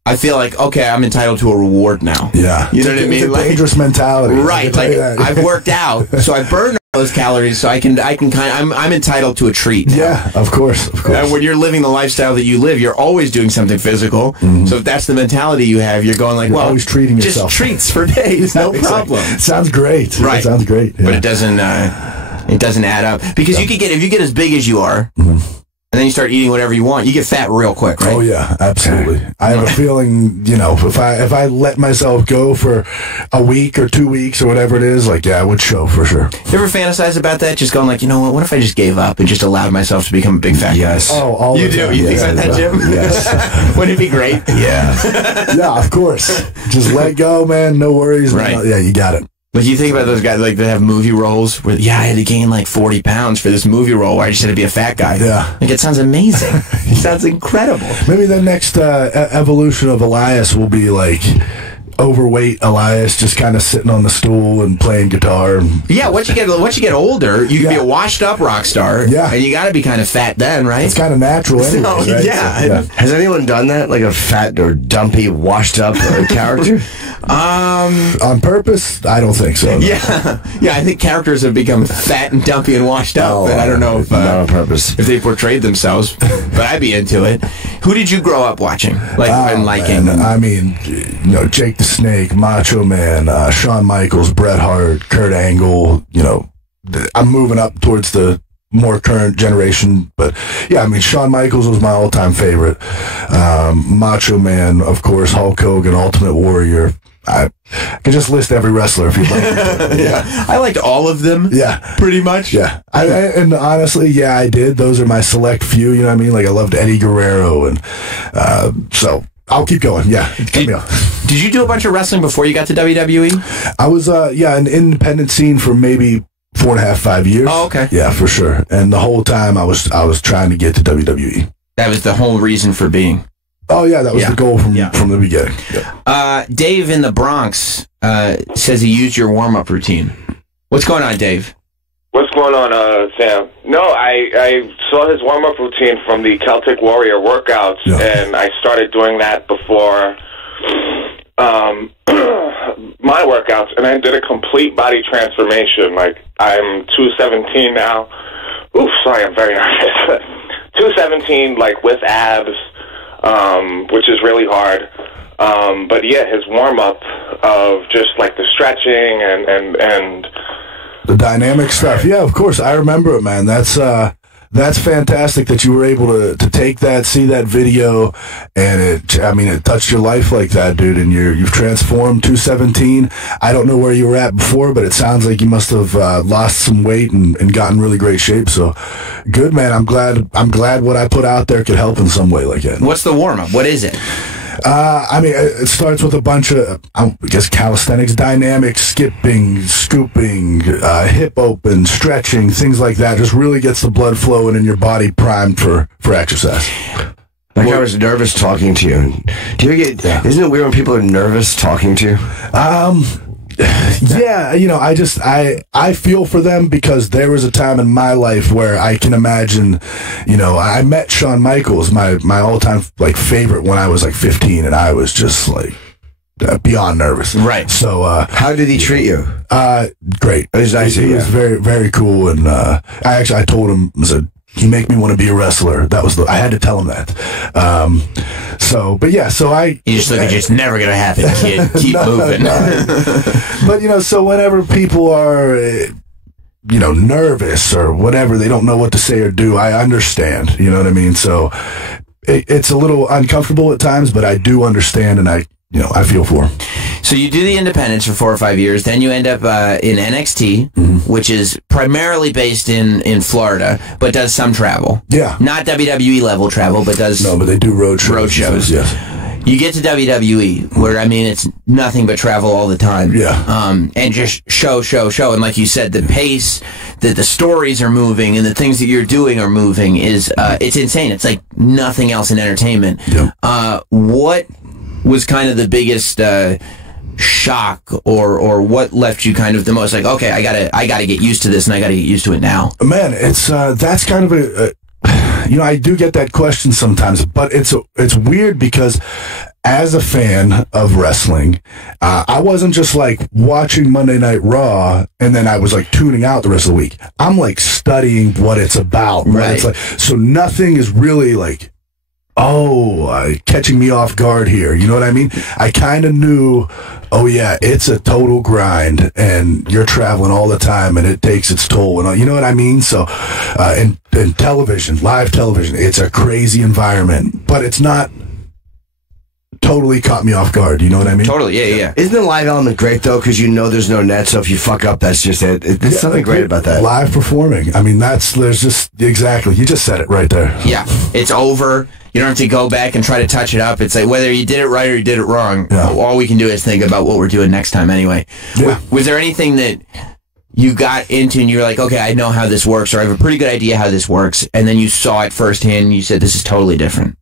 I feel like, okay, I'm entitled to a reward now. Yeah. You know what I mean? It's a dangerous mentality. Right. Like, I've worked out, so I burned those calories, so I'm entitled to a treat now. Yeah, of course. When you're living the lifestyle that you live, you're always doing something physical. So if that's the mentality you have, you're going like, you're always treating yourself. Just treats for days, no problem. Sounds great. Right. It sounds great. Yeah. But it doesn't add up. Because if you get as big as you are, and then you start eating whatever you want, you get fat real quick, right? Oh yeah, absolutely. I have a feeling, if I let myself go for a week or 2 weeks or whatever it is, like, yeah, it would show for sure. You ever fantasize about that? Just going like, what if I just gave up and just allowed myself to become a big fat guy? Yes. Oh, all you the do. time. You think about that, Jim? Yes. Wouldn't it be great? Yeah. Yeah, of course. Just let go, man. No worries. Right. Yeah, you got it. Like, you think about those guys, like, that have movie roles where, I had to gain, like, 40 pounds for this movie role where I just had to be a fat guy. Yeah. Like, it sounds amazing. It sounds incredible. Maybe the next evolution of Elias will be, like, overweight Elias just kind of sitting on the stool and playing guitar. Yeah, once you get older, you can be a washed-up rock star. Yeah. And you got to be kind of fat then, right? It's kind of natural anyway, right? Yeah. Has anyone done that? Like a fat or dumpy, washed-up character? On purpose? I don't think so. No. Yeah, I think characters have become fat and dumpy and washed up, but I don't know if not on purpose. if they portrayed themselves. But I'd be into it. Who did you grow up watching, and liking? Man. I mean, Jake the Snake, Macho Man, Shawn Michaels, Bret Hart, Kurt Angle. I'm moving up towards the more current generation, but yeah, I mean, Shawn Michaels was my all-time favorite. Macho Man, of course, Hulk Hogan, Ultimate Warrior. I can just list every wrestler if you'd like. Yeah, I liked all of them. Yeah, pretty much. Yeah, and honestly, I did. Those are my select few. You know what I mean? Like, I loved Eddie Guerrero, and so I'll keep going. Yeah, Did you do a bunch of wrestling before you got to WWE? I was an independent scene for maybe 4.5, 5 years. Oh, okay. Yeah, for sure. And the whole time I was trying to get to WWE. That was the whole reason for being. Oh yeah, that was the goal from the beginning. Yeah. Dave in the Bronx says he used your warm-up routine. What's going on, Dave? What's going on, Sam? No, I saw his warm-up routine from the Celtic Warrior workouts, and I started doing that before my workouts, and I did a complete body transformation. Like, I'm 217 now. Oof, sorry, I'm very nervous. 217, like, with abs, which is really hard. But yeah, his warm-up of just, like, the stretching and the dynamic stuff. Yeah, of course. I remember it, man. That's fantastic that you were able to take that, see that video, and it touched your life like that, dude, and you've transformed. 217. I don't know where you were at before, but it sounds like you must have lost some weight and gotten really great shape. So good, man. I'm glad what I put out there could help in some way like that. What's the warm-up? What is it? It starts with a bunch of, I guess, calisthenics, dynamic, skipping, scooping, hip open, stretching, things like that. Just really gets the blood flowing and your body primed for exercise. Like, I was nervous talking to you. Do you get? Isn't it weird when people are nervous talking to you? Yeah, I feel for them because there was a time in my life where I can imagine, I met Shawn Michaels, my all-time favorite, when I was 15, and I was just beyond nervous. Right. So, how did he treat you? Great. It was nice. He was very, very cool, and I told him, I said, he make me want to be a wrestler. That was I had to tell him that. You just look, it's never gonna happen, kid. Keep moving. But so whenever people are, nervous or whatever, they don't know what to say or do. I understand. You know what I mean? So it's a little uncomfortable at times, but I do understand, and I feel for him. So you do the independents for 4 or 5 years, then you end up in NXT, which is primarily based in Florida, but does some travel. Yeah. Not WWE level travel, but does... No, but they do road shows. Yes. You get to WWE, where, it's nothing but travel all the time. Yeah. And just show. And like you said, the pace, that the stories are moving, and the things that you're doing are moving is, it's insane. It's like nothing else in entertainment. Yep. What was kind of the biggest shock, or what left you kind of the most okay, I gotta get used to this, and I gotta get used to it now? Man, it's that's kind of I do get that question sometimes, but it's weird because as a fan of wrestling, I wasn't just watching Monday Night Raw and then I was tuning out the rest of the week. I'm studying what it's about. Right. What it's so nothing is really catching me off guard here. You know what I mean? I kind of knew, it's a total grind, and you're traveling all the time, and it takes its toll. And you know what I mean? So, in television, live television, it's a crazy environment, but it's not totally caught me off guard. You know what I mean? Totally, yeah. Isn't the live element great though? Because you know there's no net, so if you fuck up, that's just it. There's something great about that. Live performing. I mean, there's just exactly. You just said it right there. Yeah, it's over. You don't have to go back and try to touch it up. It's like whether you did it right or you did it wrong. Yeah. All we can do is think about what we're doing next time anyway. Yeah. Was there anything that you got into and you're like, okay, I know how this works, or I have a pretty good idea how this works, and then you saw it firsthand and you said, this is totally different?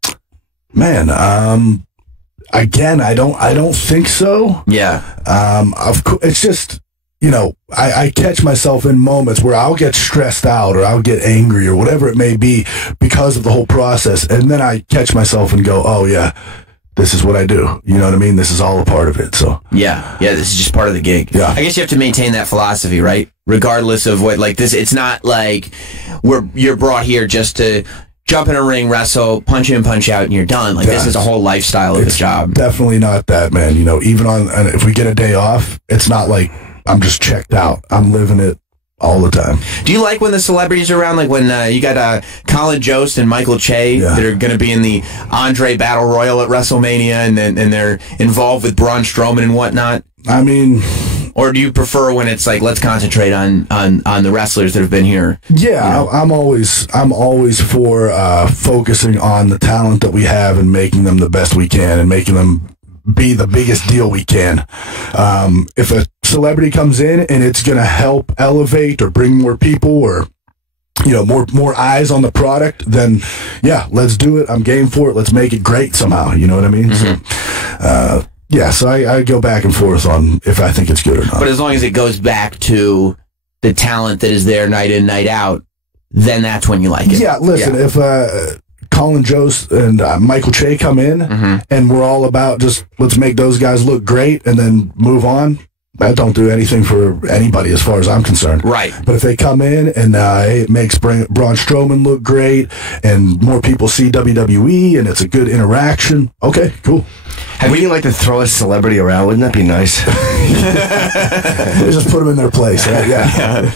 Man, again, I don't think so. Yeah. Of course, it's just, you know, I catch myself in moments where I'll get stressed out or I'll get angry or whatever it may be because of the whole process. And then I catch myself and go, oh yeah, this is what I do. You know what I mean? This is all a part of it. So yeah, this is just part of the gig. Yeah. I guess you have to maintain that philosophy, right? Regardless of what, like this, it's not like you're brought here just to jump in a ring, wrestle, punch in, punch out, and you're done. Like this is a whole lifestyle of a job. Definitely not that, man. You know, even if we get a day off, it's not like I'm just checked out. I'm living it all the time. Do you like when the celebrities are around? Like when you got Colin Jost and Michael Che that are going to be in the Andre Battle Royal at WrestleMania, and they're involved with Braun Strowman and whatnot? I mean, or do you prefer when it's like, let's concentrate on the wrestlers that have been here? Yeah, you know? I'm always for focusing on the talent that we have and making them the best we can and making them be the biggest deal we can. If a celebrity comes in and it's going to help elevate or bring more people or, you know, more eyes on the product, then yeah, let's do it. I'm game for it. Let's make it great somehow. You know what I mean? Mm-hmm. So I go back and forth on if I think it's good or not. But as long as it goes back to the talent that is there night in, night out, then that's when you like it. Yeah, listen, if Colin Jost and Michael Che come in and we're all about just let's make those guys look great and then move on, that don't do anything for anybody as far as I'm concerned. Right. But if they come in and it makes Braun Strowman look great and more people see WWE and it's a good interaction, okay, cool. Wouldn't you like to throw a celebrity around? Wouldn't that be nice? Just put them in their place, right? Yeah.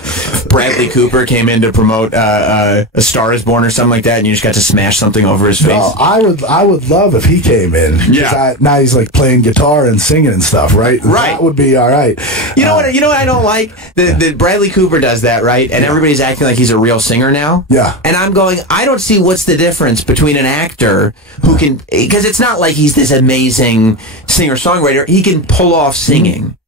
Bradley Cooper came in to promote A Star Is Born or something like that, and you just got to smash something over his face. No, I would love if he came in. Yeah. Now he's like playing guitar and singing and stuff, right? Right. That would be all right. You know what I don't like? That Bradley Cooper does that, right? And everybody's acting like he's a real singer now. Yeah. And I'm going, I don't see what's the difference between an actor who can, because it's not like he's this amazing singer-songwriter. He can pull off singing.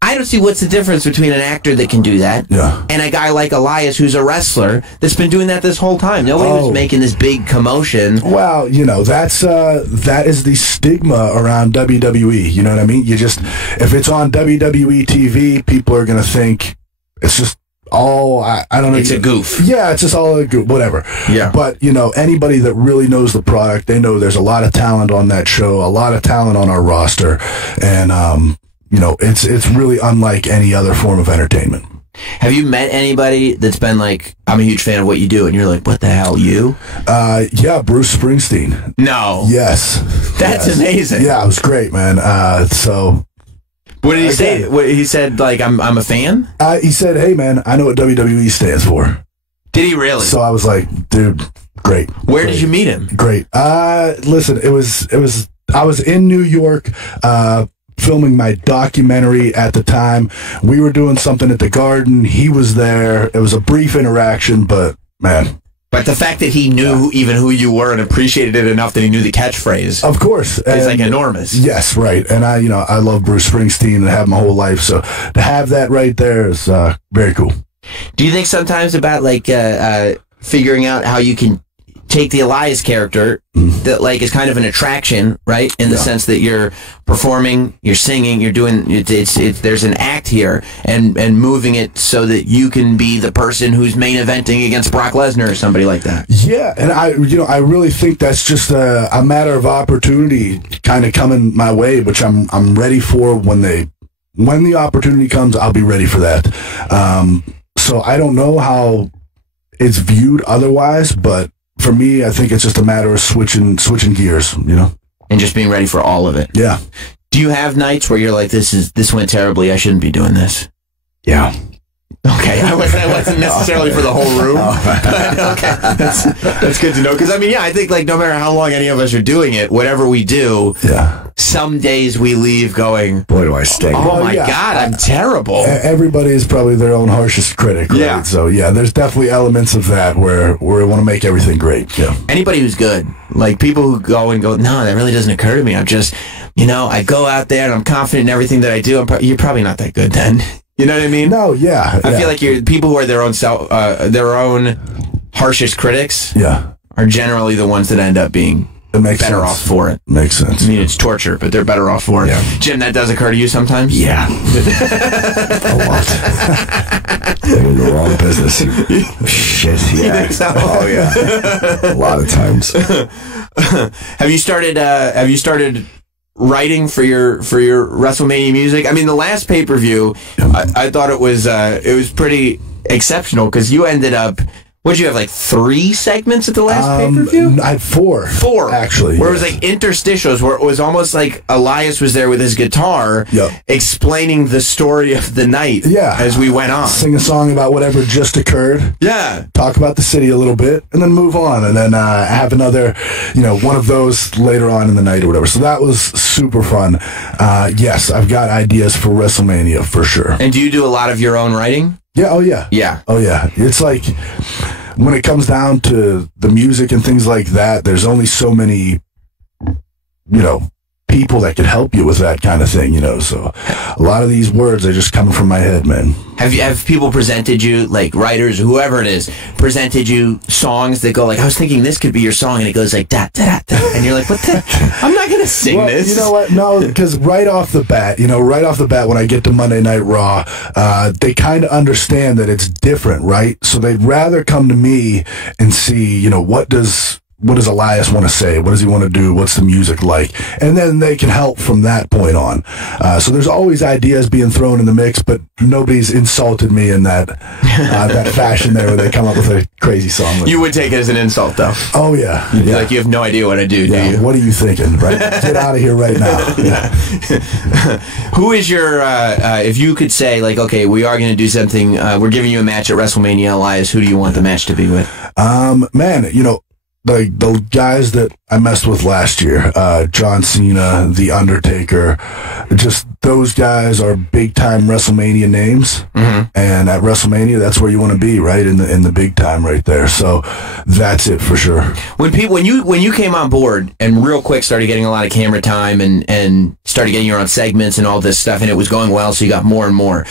I don't see what's the difference between an actor that can do that and a guy like Elias who's a wrestler that's been doing that this whole time. Nobody was making this big commotion. Well, you know, that is the stigma around WWE. You know what I mean? If it's on WWE TV, people are going to think it's just all, I don't know. It's a goof. Yeah, it's just all a goof, whatever. Yeah. But, you know, anybody that really knows the product, they know there's a lot of talent on that show, a lot of talent on our roster. And, you know, it's really unlike any other form of entertainment. Have you met anybody that's been like, I'm a huge fan of what you do, and you're like, what the hell, you? Yeah, Bruce Springsteen. No. Yes. That's amazing. Yeah, it was great, man. So... What did he say? He said, like, I'm a fan? He said, hey, man, I know what WWE stands for. Did he really? So I was like, dude, great. Where did you meet him? Great. Listen, I was in New York, filming my documentary at the time. We were doing something at the Garden. He was there. It was a brief interaction, but, man. But the fact that he knew even who you were and appreciated it enough that he knew the catchphrase, of course, is like enormous. Yes, right. And I love Bruce Springsteen and have my whole life, so to have that right there is very cool. Do you think sometimes about like figuring out how you can take the Elias character that like is kind of an attraction, right? In the sense that you're performing, you're singing, you're doing there's an act here, and moving it so that you can be the person who's main eventing against Brock Lesnar or somebody like that. Yeah, and I really think that's just a matter of opportunity kind of coming my way, which I'm ready for when the opportunity comes. I'll be ready for that. So I don't know how it's viewed otherwise, but for me, I think it's just a matter of switching gears, you know, and just being ready for all of it. Yeah. Do you have nights where you're like, this went terribly, I shouldn't be doing this? Yeah. Okay, I wasn't necessarily for the whole room. But okay, that's good to know. Because I mean, yeah, I think like no matter how long any of us are doing it, whatever we do, some days we leave going, boy, do I stink. Oh my God, I'm terrible. Everybody is probably their own harshest critic, right? Yeah. So yeah, there's definitely elements of that where we want to make everything great. Yeah. Anybody who's good, like people who go, no, that really doesn't occur to me. I'm just, I go out there and I'm confident in everything that I do. You're probably not that good then. You know what I mean? No, yeah. I feel like people who are their own harshest critics. Yeah. Are generally the ones that end up being better off for it. Makes sense. I mean, it's torture, but they're better off for it. Yeah. Jim, that does occur to you sometimes? Yeah. A lot. I'm in the wrong business. Shit, yeah. You think so? Oh, yeah. A lot of times. Have you started writing for your WrestleMania music? I mean, the last pay-per-view, I thought it was pretty exceptional because you ended up... What did you have, like 3 segments at the last pay-per-view? I had 4. 4, actually. Where it was like interstitials, where it was almost like Elias was there with his guitar, explaining the story of the night as we went on. Sing a song about whatever just occurred. Yeah. Talk about the city a little bit, and then move on, and then have another, one of those later on in the night or whatever. So that was super fun. Yes, I've got ideas for WrestleMania for sure. And do you do a lot of your own writing? Yeah, oh yeah. Yeah. Oh yeah. It's like, when it comes down to the music and things like that, there's only so many, people that could help you with that kind of thing, so a lot of these words are just coming from my head, man. Have people presented you, like writers or whoever it is, presented you songs that go like, I was thinking this could be your song, and it goes like da da da da, and you're like, what the? I'm not gonna sing this. You know what? No, because right off the bat, when I get to Monday Night Raw, they kind of understand that it's different, right? So they'd rather come to me and see, what does Elias want to say? What does he want to do? What's the music like? And then they can help from that point on. So there's always ideas being thrown in the mix, but nobody's insulted me in that fashion there where they come up with a crazy song. You would take it as an insult, though. Oh, yeah. You'd be like, you have no idea what I do you? What are you thinking? Right? Get out of here right now. Yeah. Who is your, if you could say, like, okay, we are going to do something, we're giving you a match at WrestleMania, Elias, who do you want the match to be with? Man, the guys that I messed with last year, John Cena, The Undertaker, just those guys are big time WrestleMania names, and at WrestleMania, that's where you want to be, right in the big time, right there. So that's it for sure. When you came on board and real quick started getting a lot of camera time and started getting your own segments and all this stuff, and it was going well, so you got more and more.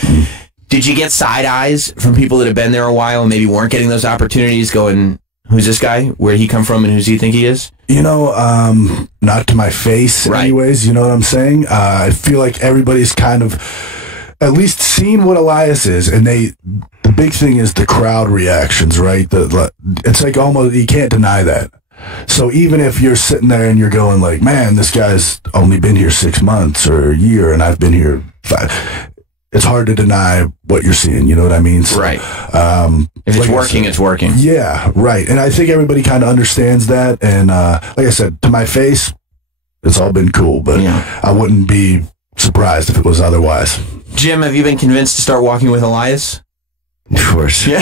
Did you get side eyes from people that have been there a while and maybe weren't getting those opportunities, going, who's this guy? Where'd he come from, and who does he think he is? Not to my face, anyways. You know what I'm saying? I feel like everybody's kind of at least seen what Elias is, and the big thing is the crowd reactions, right? It's like almost, you can't deny that. So even if you're sitting there and you're going like, man, this guy's only been here 6 months or a year, and I've been here 5. It's hard to deny what you're seeing, you know what I mean? So, right. If it's working, it's working. Yeah, right. And I think everybody kind of understands that. And like I said, to my face, it's all been cool, but I wouldn't be surprised if it was otherwise. Jim, have you been convinced to start walking with Elias? Of course. Yeah.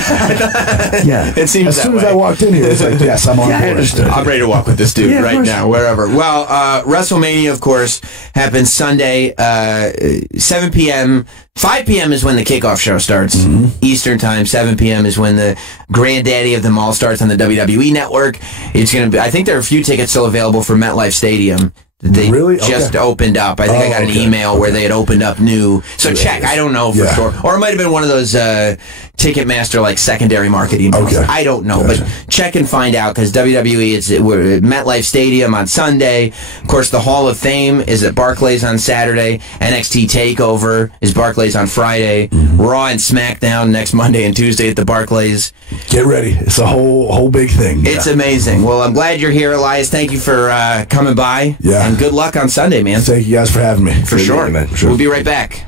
Yeah. It seems as soon as I walked in here, it's like, yes, I'm on board. I'm ready to walk with this dude right now, wherever. Well, WrestleMania, of course, happens Sunday, 7 p.m. 5 p.m. is when the kickoff show starts, Eastern time. 7 p.m. is when the granddaddy of them all starts on the WWE Network. It's going to be, I think there are a few tickets still available for MetLife Stadium. They just opened up. I think I got an email where they had opened up new. So check. I don't know for sure. Or it might have been one of those Ticketmaster like secondary market emails. I don't know. But check and find out, because WWE, we're at MetLife Stadium on Sunday. Of course, the Hall of Fame is at Barclays on Saturday. NXT TakeOver is Barclays on Friday. Raw and SmackDown next Monday and Tuesday at the Barclays. Get ready. It's a whole big thing. It's amazing. Well, I'm glad you're here, Elias. Thank you for coming by. Yeah. And good luck on Sunday, man. Thank you guys for having me. For sure. Man. We'll be right back.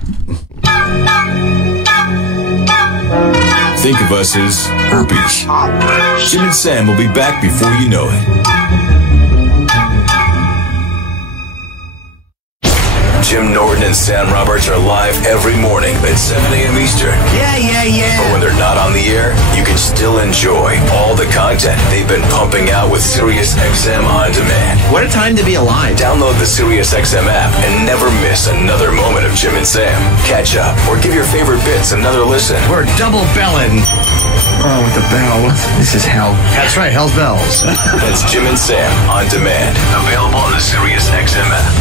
Think of us as herpes. Jim and Sam will be back before you know it. Jim Norton and Sam Roberts are live every morning at 7 a.m. Eastern. Yeah. But when they're not on the air, you can still enjoy all the content they've been pumping out with SiriusXM On Demand. What a time to be alive. Download the SiriusXM app and never miss another moment of Jim and Sam. Catch up or give your favorite bits another listen. We're double belling. Oh, with the bell. This is hell. That's right, Hell's Bells. That's Jim and Sam On Demand. Available on the SiriusXM app.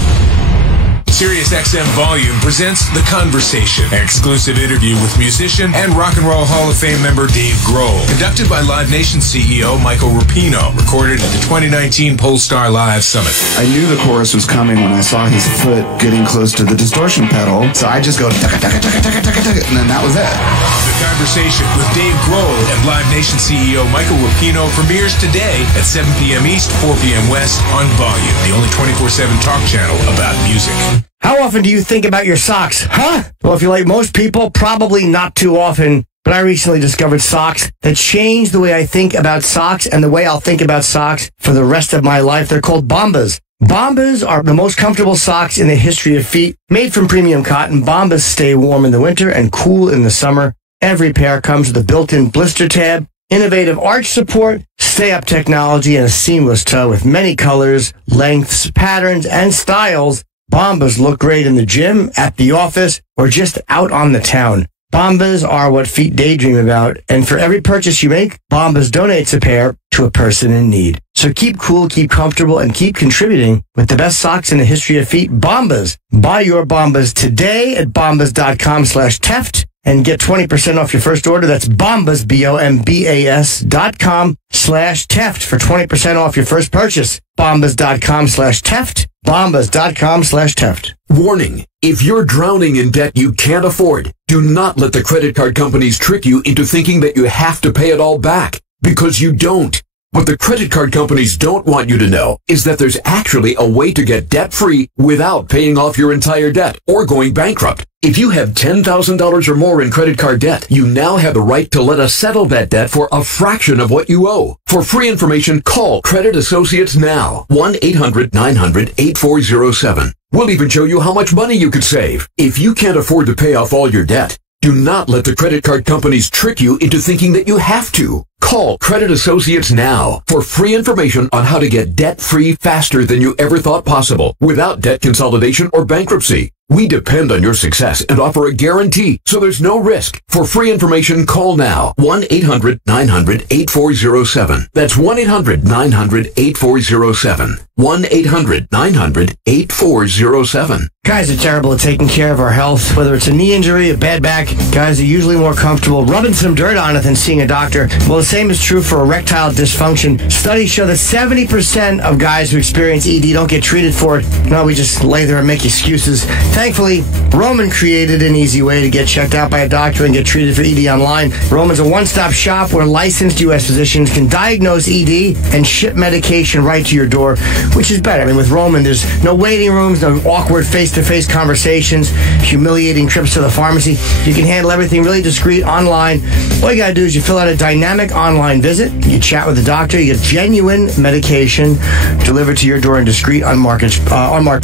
SiriusXM Volume presents The Conversation, an exclusive interview with musician and Rock and Roll Hall of Fame member Dave Grohl, conducted by Live Nation CEO Michael Rapino, recorded at the 2019 Polestar Live Summit. I knew the chorus was coming when I saw his foot getting close to the distortion pedal, so I just go, and then that was it. The Conversation with Dave Grohl and Live Nation CEO Michael Rapino premieres today at 7 p.m. East, 4 p.m. West on Volume, the only 24/7 talk channel about music. How often do you think about your socks? Huh? Well, if you're like most people, probably not too often. But I recently discovered socks that changed the way I think about socks and the way I'll think about socks for the rest of my life. They're called Bombas. Bombas are the most comfortable socks in the history of feet. Made from premium cotton, Bombas stay warm in the winter and cool in the summer. Every pair comes with a built-in blister tab, innovative arch support, stay-up technology, and a seamless toe with many colors, lengths, patterns, and styles. Bombas look great in the gym, at the office, or just out on the town. Bombas are what feet daydream about, and for every purchase you make, Bombas donates a pair to a person in need. So keep cool, keep comfortable, and keep contributing with the best socks in the history of feet, Bombas. Buy your Bombas today at bombas.com/Teft and get 20% off your first order. That's Bombas, BOMBAS.com/Teft for 20% off your first purchase. Bombas.com/Teft. Bombas.com/Teft. Warning. If you're drowning in debt you can't afford, do not let the credit card companies trick you into thinking that you have to pay it all back, because you don't. What the credit card companies don't want you to know is that there's actually a way to get debt-free without paying off your entire debt or going bankrupt. If you have $10,000 or more in credit card debt, you now have the right to let us settle that debt for a fraction of what you owe. For free information, call Credit Associates now. 1-800-900-8407. We'll even show you how much money you could save. If you can't afford to pay off all your debt, do not let the credit card companies trick you into thinking that you have to. Call Credit Associates now for free information on how to get debt-free faster than you ever thought possible without debt consolidation or bankruptcy. We depend on your success and offer a guarantee, so there's no risk. For free information, call now. 1-800-900-8407. That's 1-800-900-8407. 1-800-900-8407. Guys are terrible at taking care of our health. Whether it's a knee injury, a bad back, guys are usually more comfortable rubbing some dirt on it than seeing a doctor. Well, the same is true for erectile dysfunction. Studies show that 70% of guys who experience ED don't get treated for it. No, we just lay there and make excuses. Thankfully, Roman created an easy way to get checked out by a doctor and get treated for ED online. Roman's a one-stop shop where licensed U.S. physicians can diagnose ED and ship medication right to your door, which is better. I mean, with Roman, there's no waiting rooms, no awkward face-to-face conversations, humiliating trips to the pharmacy. You can handle everything really discreet online. All you gotta do is you fill out a dynamic online visit, you chat with the doctor, you get genuine medication delivered to your door in discreet, unmarked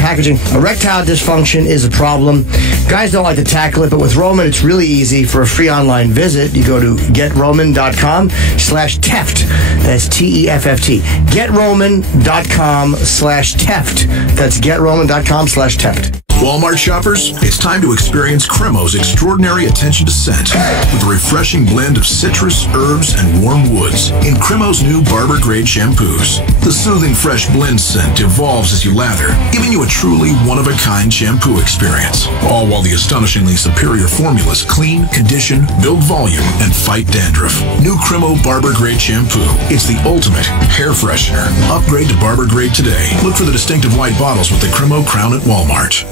packaging. Erectile dysfunction is a problem. Guys don't like to tackle it, but with Roman, it's really easy. For a free online visit, you go to getroman.com/Teft. That's T-E-F-F-T. Getroman.com/Teft. That's getroman.com/Teft. Walmart shoppers, it's time to experience Cremo's extraordinary attention to scent with a refreshing blend of citrus, herbs, and warm woods in Cremo's new Barber Grade shampoos. The soothing fresh blend scent evolves as you lather, giving you a truly one-of-a-kind shampoo experience, all while the astonishingly superior formulas clean, condition, build volume, and fight dandruff. New Cremo Barber Grade shampoo. It's the ultimate hair freshener. Upgrade to Barber Grade today. Look for the distinctive white bottles with the Cremo crown at Walmart.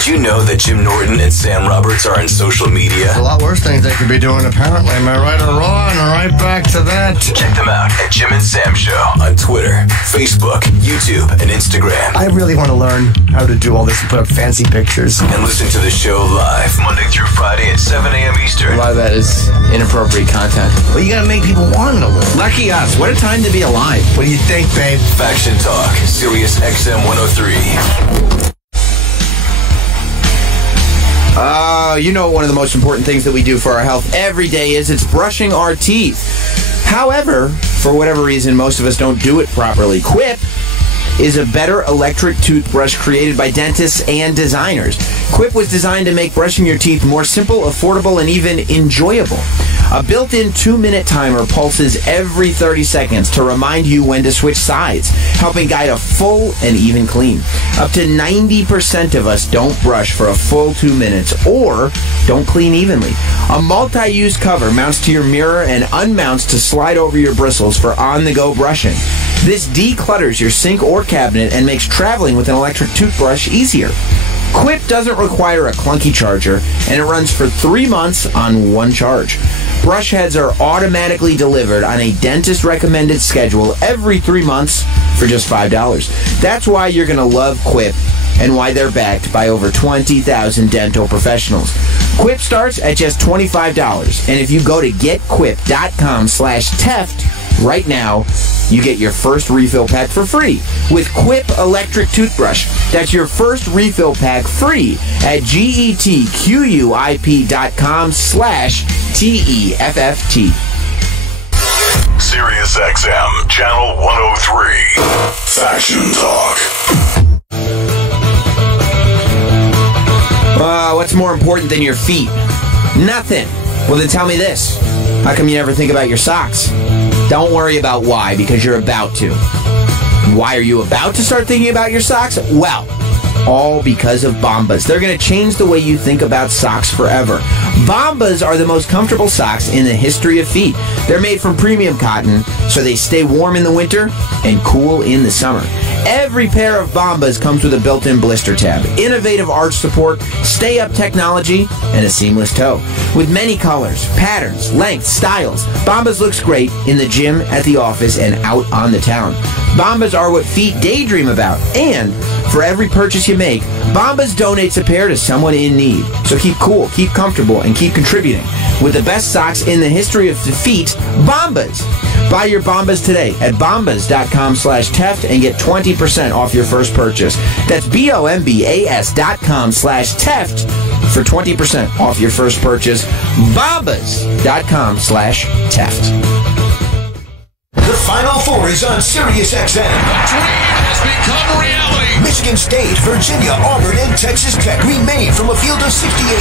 Did you know that Jim Norton and Sam Roberts are on social media? A lot worse things they could be doing, apparently. Am I right or wrong? Or right back to that. Check them out at Jim and Sam Show on Twitter, Facebook, YouTube, and Instagram. I really want to learn how to do all this and put up fancy pictures. And listen to the show live Monday through Friday at 7 a.m. Eastern. A lot of that is inappropriate content. Well, you got to make people want to learn. Lucky us. What a time to be alive. What do you think, babe? Faction Talk, Sirius XM 103. You know, one of the most important things that we do for our health every day is it's brushing our teeth. However, for whatever reason, most of us don't do it properly. Quip is a better electric toothbrush created by dentists and designers. Quip was designed to make brushing your teeth more simple, affordable, and even enjoyable. A built-in 2-minute timer pulses every 30 seconds to remind you when to switch sides, helping guide a full and even clean. Up to 90% of us don't brush for a full 2 minutes or don't clean evenly. A multi-use cover mounts to your mirror and unmounts to slide over your bristles for on-the-go brushing. This declutters your sink or cabinet and makes traveling with an electric toothbrush easier. Quip doesn't require a clunky charger, and it runs for 3 months on one charge. Brush heads are automatically delivered on a dentist-recommended schedule every 3 months for just $5. That's why you're going to love Quip and why they're backed by over 20,000 dental professionals. Quip starts at just $25, and if you go to getquip.com/Teft right now, you get your first refill pack for free with Quip Electric Toothbrush. That's your first refill pack free at getquip.com/TEFFT. Sirius XM, Channel 103. Faction Talk. What's more important than your feet? Nothing. Well, then tell me this. How come you never think about your socks? Don't worry about why, because you're about to. Why are you about to start thinking about your socks? Well, all because of Bombas. They're going to change the way you think about socks forever. Bombas are the most comfortable socks in the history of feet. They're made from premium cotton, so they stay warm in the winter and cool in the summer. Every pair of Bombas comes with a built-in blister tab, innovative arch support, stay-up technology, and a seamless toe. With many colors, patterns, lengths, styles, Bombas looks great in the gym, at the office, and out on the town. Bombas are what feet daydream about, and for every purchase you make, Bombas donates a pair to someone in need. So keep cool, keep comfortable, and keep contributing. With the best socks in the history of the feet, Bombas. Buy your Bombas today at bombas.com/Teft and get 20% off your first purchase. That's BOMBAS.com/Teft for 20% off your first purchase. Bombas.com/Teft. The Final Four is on Sirius XM. The dream has become reality. Michigan State, Virginia, Auburn, and Texas Tech remain from a field of 68.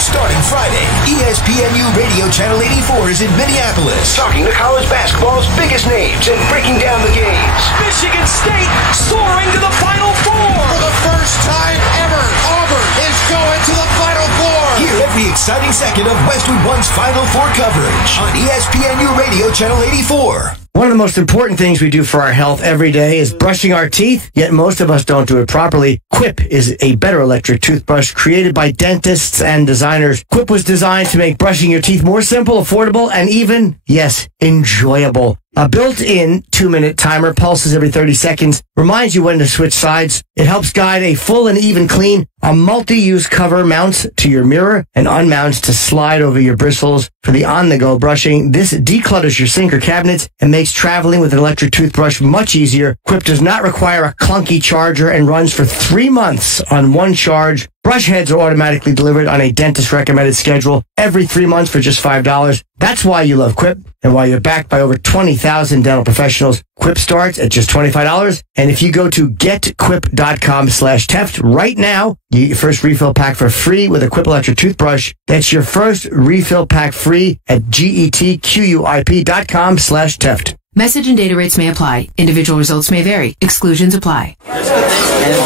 Starting Friday, ESPNU Radio Channel 84 is in Minneapolis, talking to college basketball's biggest names and breaking down the games. Michigan State soaring to the Final Four. For the first time ever, Auburn is going to the Final Four. Hear every exciting second of Westwood One's Final Four coverage on ESPNU Radio Channel 84. One of the most important things we do for our health every day is brushing our teeth, yet most of us don't do it properly. Quip is a better electric toothbrush created by dentists and designers. Quip was designed to make brushing your teeth more simple, affordable, and even, yes, enjoyable. A built-in 2-minute timer pulses every 30 seconds, reminds you when to switch sides. It helps guide a full and even clean. A multi-use cover mounts to your mirror and unmounts to slide over your bristles for the on-the-go brushing. This declutters your sink or cabinets and makes traveling with an electric toothbrush much easier. Quip does not require a clunky charger and runs for 3 months on one charge. Brush heads are automatically delivered on a dentist-recommended schedule every 3 months for just $5. That's why you love Quip and why you're backed by over 20,000 dental professionals. Quip starts at just $25. And if you go to getquip.com/Teft right now, you get your first refill pack for free with a Quip electric toothbrush. That's your first refill pack free at getquip.com/Teft. Message and data rates may apply. Individual results may vary. Exclusions apply.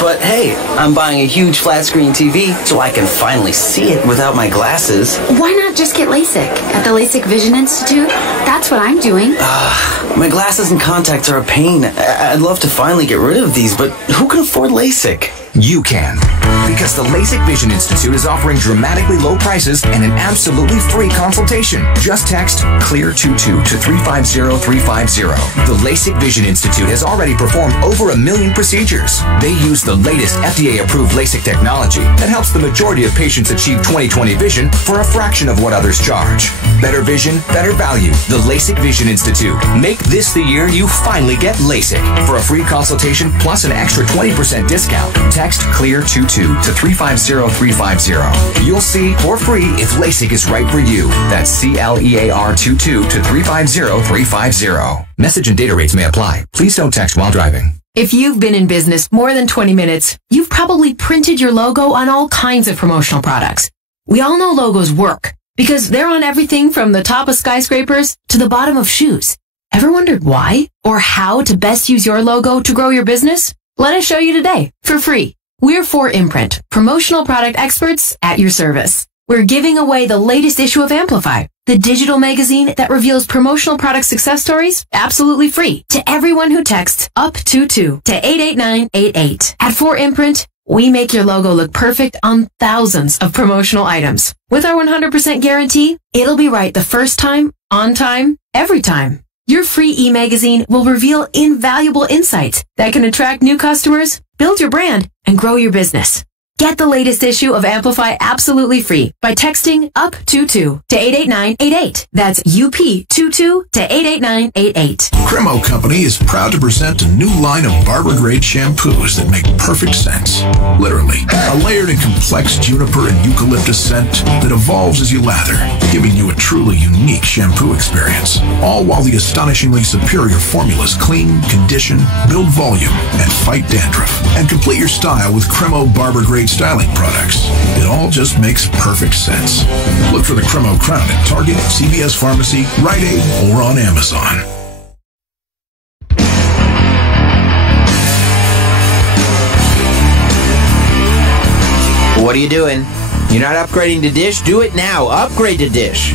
But hey, I'm buying a huge flat screen TV so I can finally see it without my glasses. Why not just get LASIK at the LASIK Vision Institute? That's what I'm doing. My glasses and contacts are a pain. I'd love to finally get rid of these, but who can afford LASIK? You can. Because the LASIK Vision Institute is offering dramatically low prices and an absolutely free consultation. Just text CLEAR22 to 350350. The LASIK Vision Institute has already performed over 1 million procedures. They use the latest FDA-approved LASIK technology that helps the majority of patients achieve 20/20 vision for a fraction of what others charge. Better vision, better value. The LASIK Vision Institute. Make this the year you finally get LASIK. For a free consultation plus an extra 20% discount, text CLEAR22 to 350350. You'll see for free if LASIK is right for you. That's CLEAR22 to 350350. Message and data rates may apply. Please don't text while driving. If you've been in business more than 20 minutes, you've probably printed your logo on all kinds of promotional products. We all know logos work because they're on everything from the top of skyscrapers to the bottom of shoes. Ever wondered why or how to best use your logo to grow your business? Let us show you today for free. We're 4imprint, promotional product experts at your service. We're giving away the latest issue of Amplify, the digital magazine that reveals promotional product success stories absolutely free to everyone who texts UP22 to 88988. At 4imprint, we make your logo look perfect on thousands of promotional items. With our 100% guarantee, it'll be right the first time, on time, every time. Your free e-magazine will reveal invaluable insights that can attract new customers, build your brand, and grow your business. Get the latest issue of Amplify absolutely free by texting UP22 to 88988. That's UP22 to 88988. Cremo Company is proud to present a new line of barber-grade shampoos that make perfect sense. Literally. A layered and complex juniper and eucalyptus scent that evolves as you lather, giving you a truly unique shampoo experience. All while the astonishingly superior formulas clean, condition, build volume, and fight dandruff. And complete your style with Cremo barber-grade styling products. It all just makes perfect sense. Look for the Cremo Crown at Target, CVS Pharmacy, Rite Aid, or on Amazon. What are you doing? You're not upgrading to Dish? Do it now. Upgrade to Dish.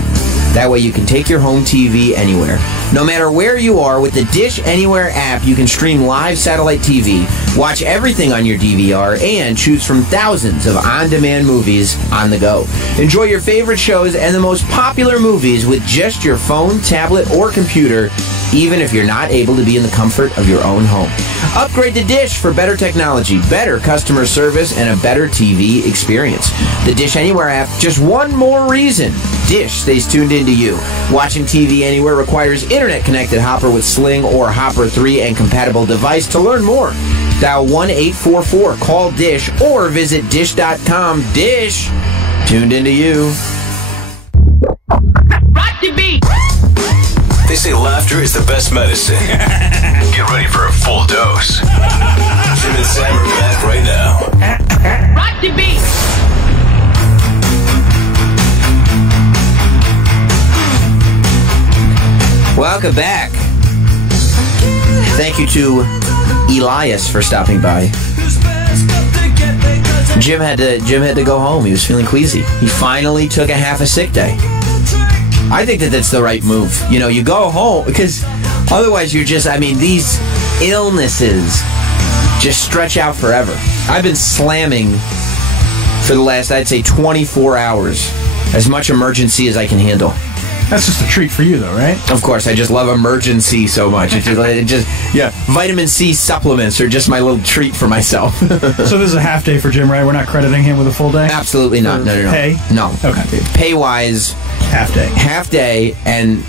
That way you can take your home TV anywhere. No matter where you are, with the Dish Anywhere app, you can stream live satellite TV, watch everything on your DVR, and choose from thousands of on-demand movies on the go. Enjoy your favorite shows and the most popular movies with just your phone, tablet, or computer, even if you're not able to be in the comfort of your own home. Upgrade to Dish for better technology, better customer service, and a better TV experience. The Dish Anywhere app, just one more reason Dish stays tuned into you. Watching TV anywhere requires internet-connected Hopper with Sling or Hopper 3 and compatible device. To learn more, dial 1-844, call Dish, or visit Dish.com. Dish, tuned into you. Rock the beat! They say laughter is the best medicine. Get ready for a full dose. Jim and Sam are back right now. Rock the beat! Welcome back. Thank you to Elias for stopping by. Jim had to go home. He was feeling queasy. He finally took a half a sick day. I think that that's the right move. You know, you go home, because otherwise you're just, these illnesses just stretch out forever. I've been slamming for the last, I'd say, 24 hours. As much emergency as I can handle. That's just a treat for you, though, right? Of course, I just love emergency so much. Vitamin C supplements are just my little treat for myself. So this is a half day for Jim, right? We're not crediting him with a full day? Absolutely not. No. Pay? No. Okay. Pay-wise, half day. Half day, and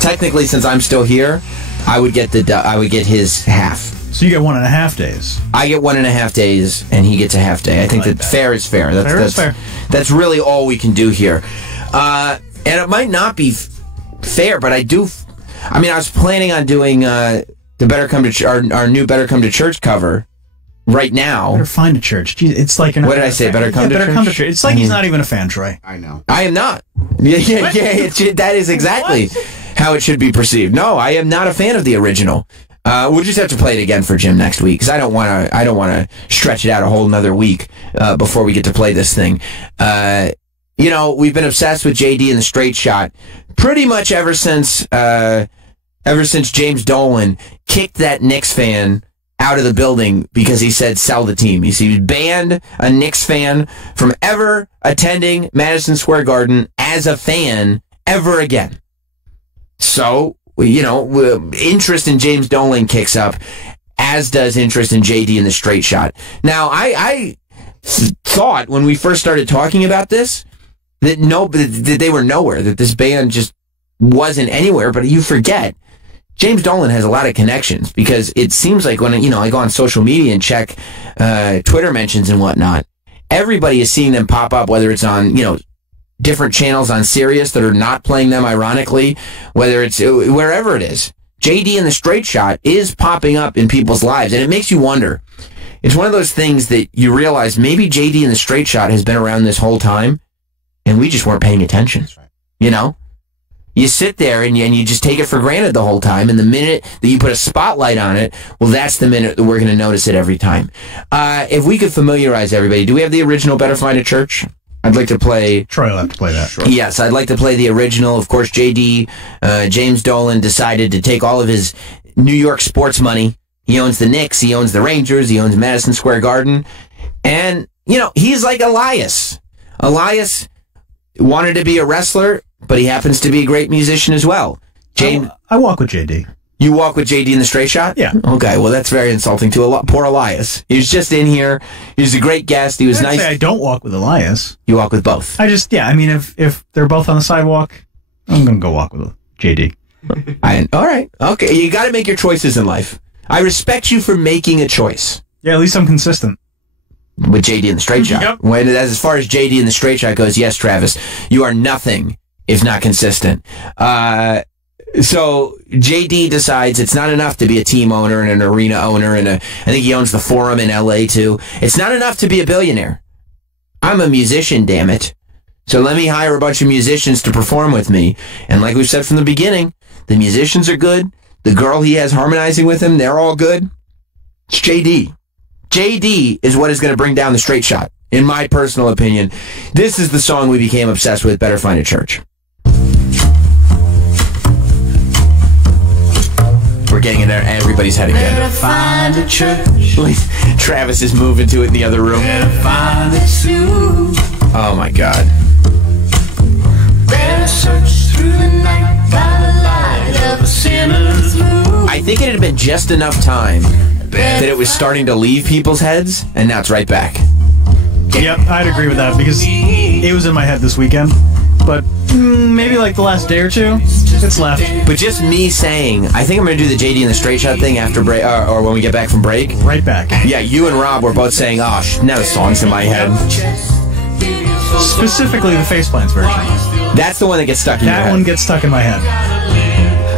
technically, since I'm still here, I would get his half. So you get 1.5 days. I get 1.5 days, and he gets a half day. I think that fair is fair. That's fair. That's really all we can do here. And it might not be fair, but I do. I was planning on doing the Better Come to our new Better Come to Church cover right now. Better find a church. Jeez, it's like what did I say? Better come to church. Come to church. It's like he's not even a fan, Troy. I know. I am not. Yeah. That is exactly how it should be perceived. No, I am not a fan of the original. We'll just have to play it again for Jim next week because I don't want to stretch it out a whole another week before we get to play this thing. We've been obsessed with JD and the Straight Shot pretty much ever since James Dolan kicked that Knicks fan out of the building because he said sell the team. He banned a Knicks fan from ever attending Madison Square Garden as a fan ever again. So, interest in James Dolan kicks up, as does interest in JD and the Straight Shot. Now, I thought when we first started talking about this that they were nowhere, that this band just wasn't anywhere, but you forget James Dolan has a lot of connections, because it seems like when I go on social media and check Twitter mentions and whatnot, everybody is seeing them pop up, whether it's on different channels on Sirius that are not playing them, ironically, whether it's wherever it is. JD and the Straight Shot is popping up in people's lives, and it makes you wonder. It's one of those things that you realize maybe JD and the Straight Shot has been around this whole time, and we just weren't paying attention. You sit there and you just take it for granted the whole time, and the minute that you put a spotlight on it, well, that's the minute that we're going to notice it every time. If we could familiarize everybody, do we have the original Better Find a Church? I'd like to play... Troy will have to play that. Sure. Yes, I'd like to play the original. Of course, JD, James Dolan, decided to take all of his New York sports money. He owns the Knicks, he owns the Rangers, he owns Madison Square Garden. And, he's like Elias. Elias wanted to be a wrestler, but he happens to be a great musician as well. I walk with JD. You walk with JD in the Straight Shot? Yeah. Okay, well, that's very insulting to poor Elias. He was just in here. He was a great guest. He was nice. Say I don't walk with Elias. You walk with both. If they're both on the sidewalk, I'm going to go walk with JD. All right. Okay, you got to make your choices in life. I respect you for making a choice. Yeah, at least I'm consistent. With JD and the Straight Shot. Yep. As far as JD and the Straight Shot goes, yes, Travis, you are nothing if not consistent. So JD decides it's not enough to be a team owner and an arena owner, and I think he owns the Forum in LA too. It's not enough to be a billionaire. I'm a musician, damn it. So let me hire a bunch of musicians to perform with me. And like we've said from the beginning, the musicians are good. The girl he has harmonizing with him, they're all good. It's JD. JD is what is going to bring down the Straight Shot, in my personal opinion. This is the song we became obsessed with, Better Find a Church. We're getting in there, everybody's heading in. Better find a church. Travis is moving to it in the other room. Better find it soon. Oh my God. Better search through the night by the light of a sinner's moon. I think it had been just enough time that it was starting to leave people's heads, and now it's right back. Yep, I'd agree with that, because it was in my head this weekend. But maybe like the last day or two, it's left. But just me saying, I think I'm going to do the JD and the Straight Shot thing after break, or when we get back from break. Right back. Yeah, you and Rob were both saying, now the song's in my head. Specifically the Faceplants version. That's the one that gets stuck in your head. That one gets stuck in my head.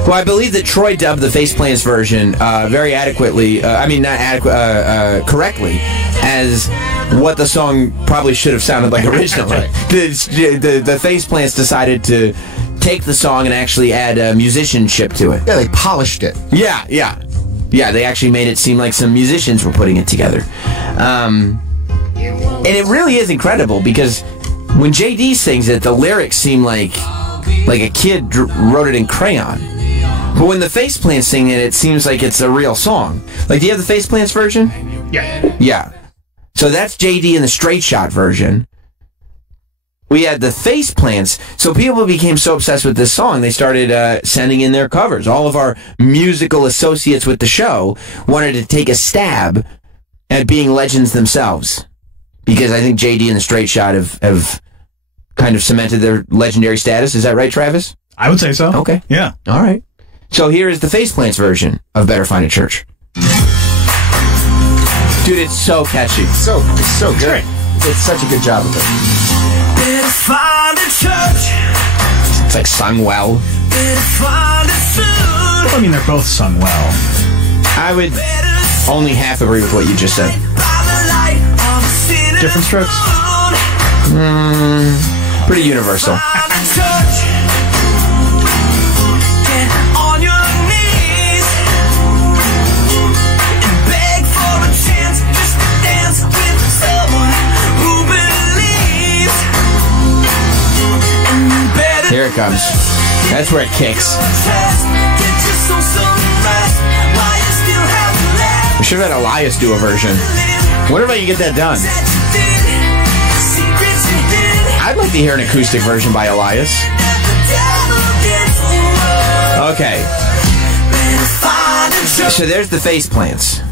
Well, I believe that Troy dubbed the Faceplants version very adequately, correctly, as what the song probably should have sounded like originally. The Faceplants decided to take the song and actually add musicianship to it. Yeah, they polished it. Yeah, they actually made it seem like some musicians were putting it together. And it really is incredible, because when JD sings it, the lyrics seem like a kid wrote it in crayon. But when the Faceplants sing it, it seems like it's a real song. Like, do you have the Faceplants version? Yeah. Yeah. So that's JD and the Straight Shot version. We had the Faceplants. So people became so obsessed with this song, they started sending in their covers. All of our musical associates with the show wanted to take a stab at being legends themselves. Because I think JD and the Straight Shot have kind of cemented their legendary status. Is that right, Travis? I would say so. Okay. Yeah. All right. So here is the Faceplants version of Better Find a Church. Dude, it's so catchy. It's so good. It's such a good job of it. Better find a church. It's like sung well. Better find it soon. I mean, they're both sung well. I would only half agree with what you just said. Different strokes? Pretty universal. Here it comes. That's where it kicks. We should have had Elias do a version. Wonder if I can get that done. I'd like to hear an acoustic version by Elias. Okay. So there's the face plants.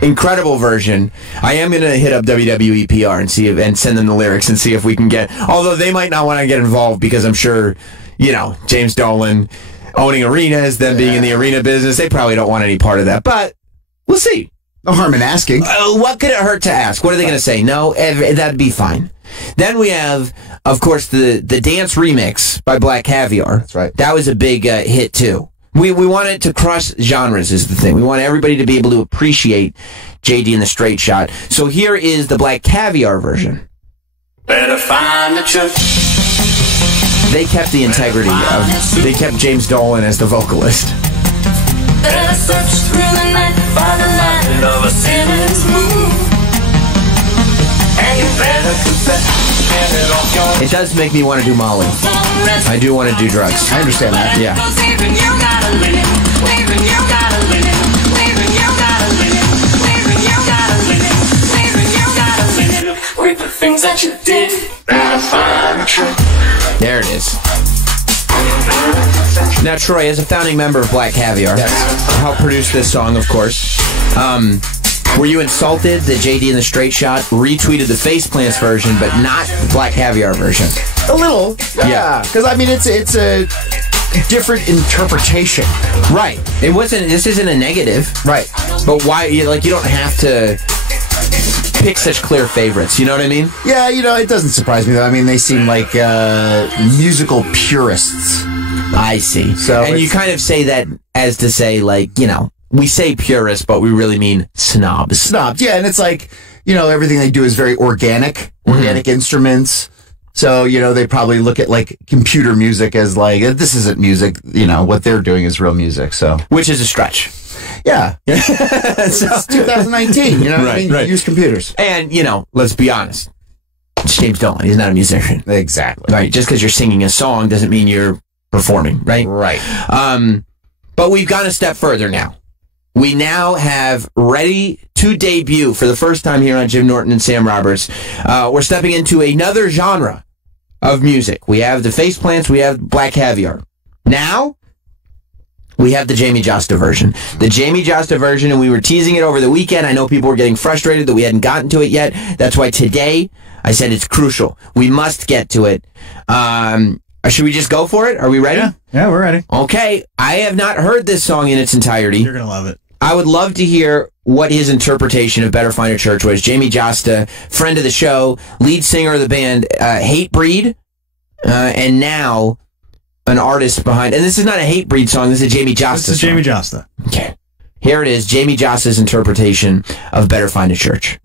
Incredible version. I am going to hit up WWE PR and see if, and send them the lyrics and see if we can get, although they might not want to get involved because I'm sure, you know, James Dolan owning arenas, them being in the arena business, they probably don't want any part of that. But we'll see. No harm in asking. What could it hurt to ask? What are they going to say? No, that'd be fine. Then we have, of course, the dance remix by Black Caviar. That's right. That was a big hit, too. We want it to cross genres is the thing. We want everybody to be able to appreciate JD and the Straight Shot. So here is the Black Caviar version. Better find the church. They kept the integrity of, they kept James Dolan as the vocalist. Better search through the night by the light of a sinner's moon. And you better confess. It does make me want to do Molly. I do want to do drugs. I understand that. Yeah. With the things that you did, there it is. Now, Troy, as a founding member of Black Caviar, helped produce this song, of course. Were you insulted that JD and the Straight Shot retweeted the Face Plants version, but not the Black Caviar version? A little, yeah. Because I mean, it's a different interpretation, right? It wasn't. This isn't a negative, right? But why? You don't have to pick such clear favorites. You know what I mean? Yeah, it doesn't surprise me though. I mean, they seem like musical purists. I see. So, and you kind of say that as to say, we say purists, but we really mean snobs. Snobs, yeah. And it's like, everything they do is very organic instruments. So, they probably look at like computer music as like, this isn't music. What they're doing is real music. So, which is a stretch. Yeah. It's 2019. You know what I mean? Right. Use computers. And, let's be honest. It's James Dolan. He's not a musician. Exactly. Right. Just because you're singing a song doesn't mean you're performing, right? Right. But we've gone a step further now. We now have ready to debut for the first time here on Jim Norton and Sam Roberts. We're stepping into another genre of music. We have the Face Plants. We have Black Caviar. Now, we have the Jamie Josta version. The Jamie Josta version, and we were teasing it over the weekend. I know people were getting frustrated that we hadn't gotten to it yet. That's why today I said it's crucial. We must get to it. Should we just go for it? Are we ready? Yeah, we're ready. Okay. I have not heard this song in its entirety. You're going to love it. I would love to hear what his interpretation of Better Find a Church was. Jamie Josta, friend of the show, lead singer of the band Hatebreed, and now an artist behind. And this is not a Hatebreed song. This is a Jamie Josta song. This is Jamie Josta. Okay. Here it is, Jamie Josta's interpretation of Better Find a Church.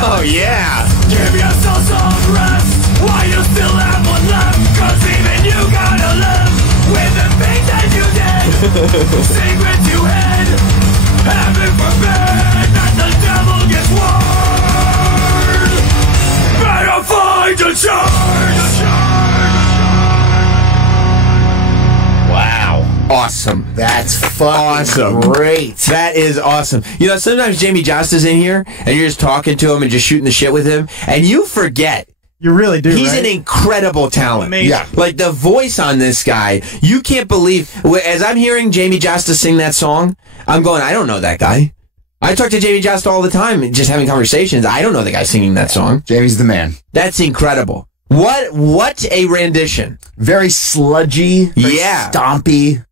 Oh yeah! Give yourself some rest while you still have one left. Cause even you gotta live with the things that you did. Secrets you hid. Heaven forbid that the devil gets word. Better find a church. Wow. Awesome. That's fucking great. That is awesome. Sometimes Jamie Josta's in here, and you're just talking to him and just shooting the shit with him, and you forget. You really do, He's right? an incredible talent. Amazing. Yeah. Like, the voice on this guy, you can't believe. As I'm hearing Jamie Josta sing that song, I'm going, I don't know that guy. I talk to Jamie Josta all the time, just having conversations. I don't know the guy singing that song. Jamie's the man. That's incredible. What a rendition. Very sludgy. Very stompy.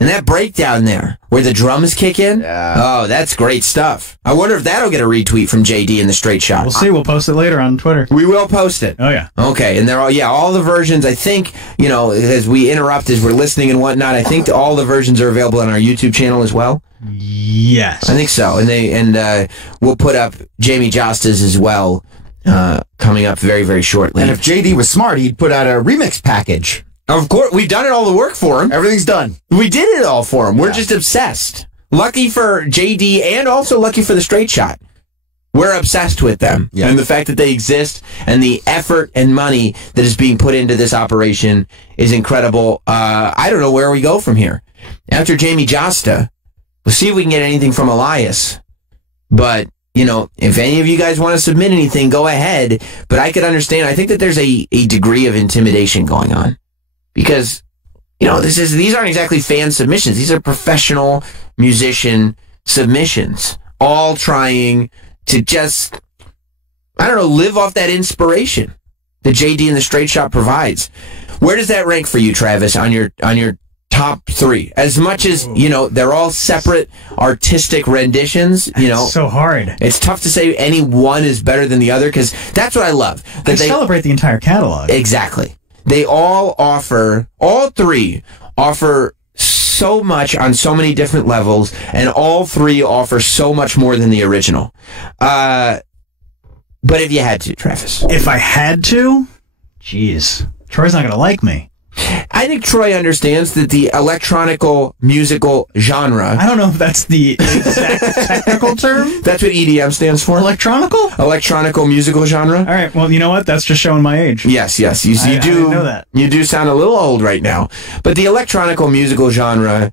And that breakdown there, where the drums kick in, oh, that's great stuff. I wonder if that'll get a retweet from JD in the Straight Shot. We'll see. We'll post it later on Twitter. We will post it. Oh, yeah. Okay, and they're all the versions, I think, as we interrupt, as we're listening and whatnot, I think all the versions are available on our YouTube channel as well. Yes. I think so. And we'll put up Jamie Josta's as well, coming up very, very shortly. And if JD was smart, he'd put out a remix package. Of course, we've done it all the work for him. Everything's done. We did it all for him. We're just obsessed. Lucky for JD and also lucky for the Straight Shot. We're obsessed with them. Yeah. And the fact that they exist and the effort and money that is being put into this operation is incredible. I don't know where we go from here. After Jamie Josta, we'll see if we can get anything from Elias. But, if any of you guys want to submit anything, go ahead. But I could understand. I think that there's a degree of intimidation going on. Because, these aren't exactly fan submissions. These are professional musician submissions. All trying to just, live off that inspiration that JD and the Straight Shot provides. Where does that rank for you, Travis, on your top 3? As much as, they're all separate artistic renditions, It's so hard. It's tough to say any one is better than the other, because that's what I love. That they celebrate the entire catalog. Exactly. They all three offer so much on so many different levels, and all three offer so much more than the original. But if you had to, Travis. If I had to? Jeez. Troy's not going to like me. I think Troy understands that the electronical musical genre... I don't know if that's the exact technical term. That's what EDM stands for. Electronical? Electronical musical genre. All right. Well, you know what? That's just showing my age. Yes. You I didn't know that. You do sound a little old right now. But the electronical musical genre...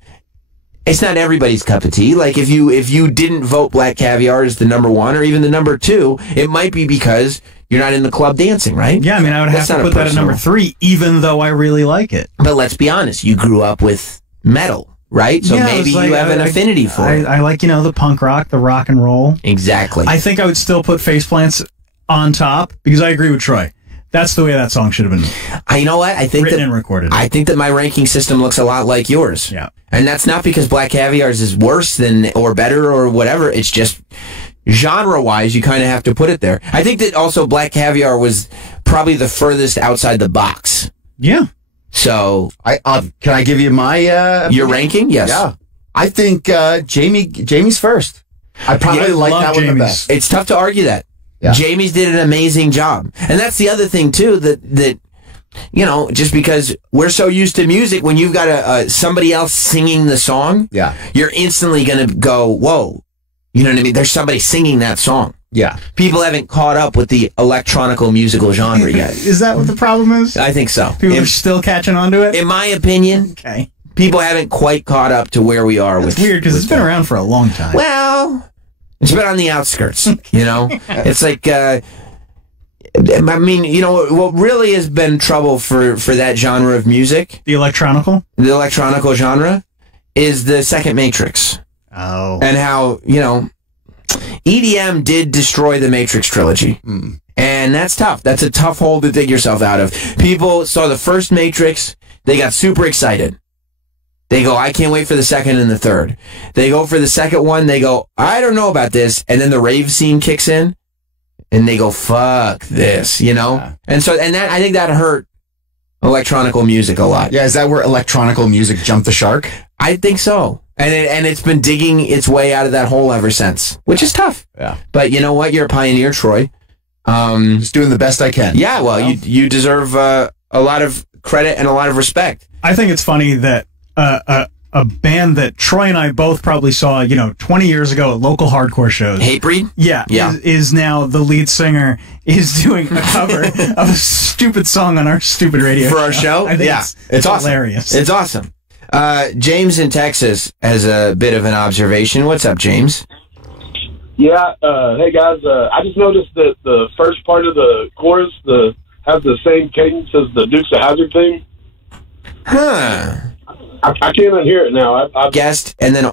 It's not everybody's cup of tea. Like, if you didn't vote Black Caviar as the number 1 or even the number 2, it might be because you're not in the club dancing, right? Yeah, I mean, I would have to put that at number 3, even though I really like it. But let's be honest, you grew up with metal, right? So maybe you have an affinity for it. I like, the punk rock, the rock and roll. Exactly. I think I would still put Faceplants on top, because I agree with Troy. That's the way that song should have been. You know what? I think written and recorded. I think that my ranking system looks a lot like yours. Yeah. And that's not because Black Caviar's is worse than or better or whatever. It's just genre-wise, you kind of have to put it there. I think that also Black Caviar was probably the furthest outside the box. Yeah. So, can I give you my your ranking? Yes. Yeah. I think Jamie's first. I probably like that one the best. It's tough to argue that. Yeah. Jamie's did an amazing job. And that's the other thing, too, that just because we're so used to music, when you've got somebody else singing the song, you're instantly going to go, whoa. You know what I mean? There's somebody singing that song. Yeah. People haven't caught up with the electronical musical genre yet. Is that what the problem is? I think so. People are still catching on to it? In my opinion, people haven't quite caught up to where we are with. It's weird because it's been around for a long time. Well, it's been on the outskirts, It's like, I mean, what really has been trouble for that genre of music, the electronical genre, is the second Matrix. Oh. And how, EDM did destroy the Matrix trilogy. Mm. And that's tough. That's a tough hole to dig yourself out of. People saw the first Matrix, they got super excited. They go, I can't wait for the second and the third. They go for the second one, they go, I don't know about this. And then the rave scene kicks in, and they go, fuck this, Yeah. And that I think that hurt electronical music a lot. Yeah, is that where electronical music jumped the shark? I think so. And it's been digging its way out of that hole ever since, which is tough. Yeah. But you know what? You're a pioneer, Troy. Just doing the best I can. Yeah, well, you deserve a lot of credit and a lot of respect. I think it's funny that a band that Troy and I both probably saw, 20 years ago at local hardcore shows. Hatebreed? Yeah. Is now the lead singer is doing a cover of a stupid song on our stupid radio for our show. I think it's awesome. Hilarious. It's awesome. James in Texas has a bit of an observation. What's up, James? Yeah. Hey guys. I just noticed that the first part of the chorus has the same cadence as the Dukes of Hazzard theme. Huh. I can't unhear it now. I guessed, and then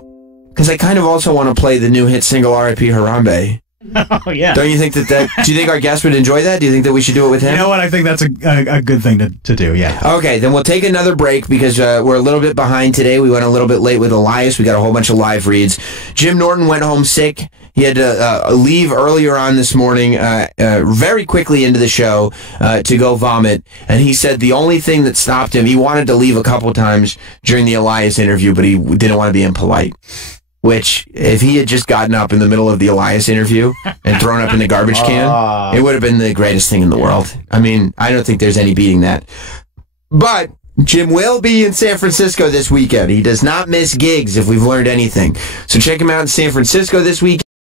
because I kind of also want to play the new hit single R.I.P. Harambe. Oh, yeah. Don't you think that do you think our guest would enjoy that? Do you think that we should do it with him? You know what? I think that's a good thing to do, yeah. Okay, then we'll take another break because we're a little bit behind today. We went a little bit late with Elias. We got a whole bunch of live reads. Jim Norton went home sick. He had to leave earlier on this morning, very quickly into the show, to go vomit. And he said the only thing that stopped him, he wanted to leave a couple times during the Elias interview, but he didn't want to be impolite. Which, if he had just gotten up in the middle of the Elias interview and thrown up in the garbage can, it would have been the greatest thing in the world. I mean, I don't think there's any beating that. But Jim will be in San Francisco this weekend. He does not miss gigs, if we've learned anything. So check him out in San Francisco this weekend.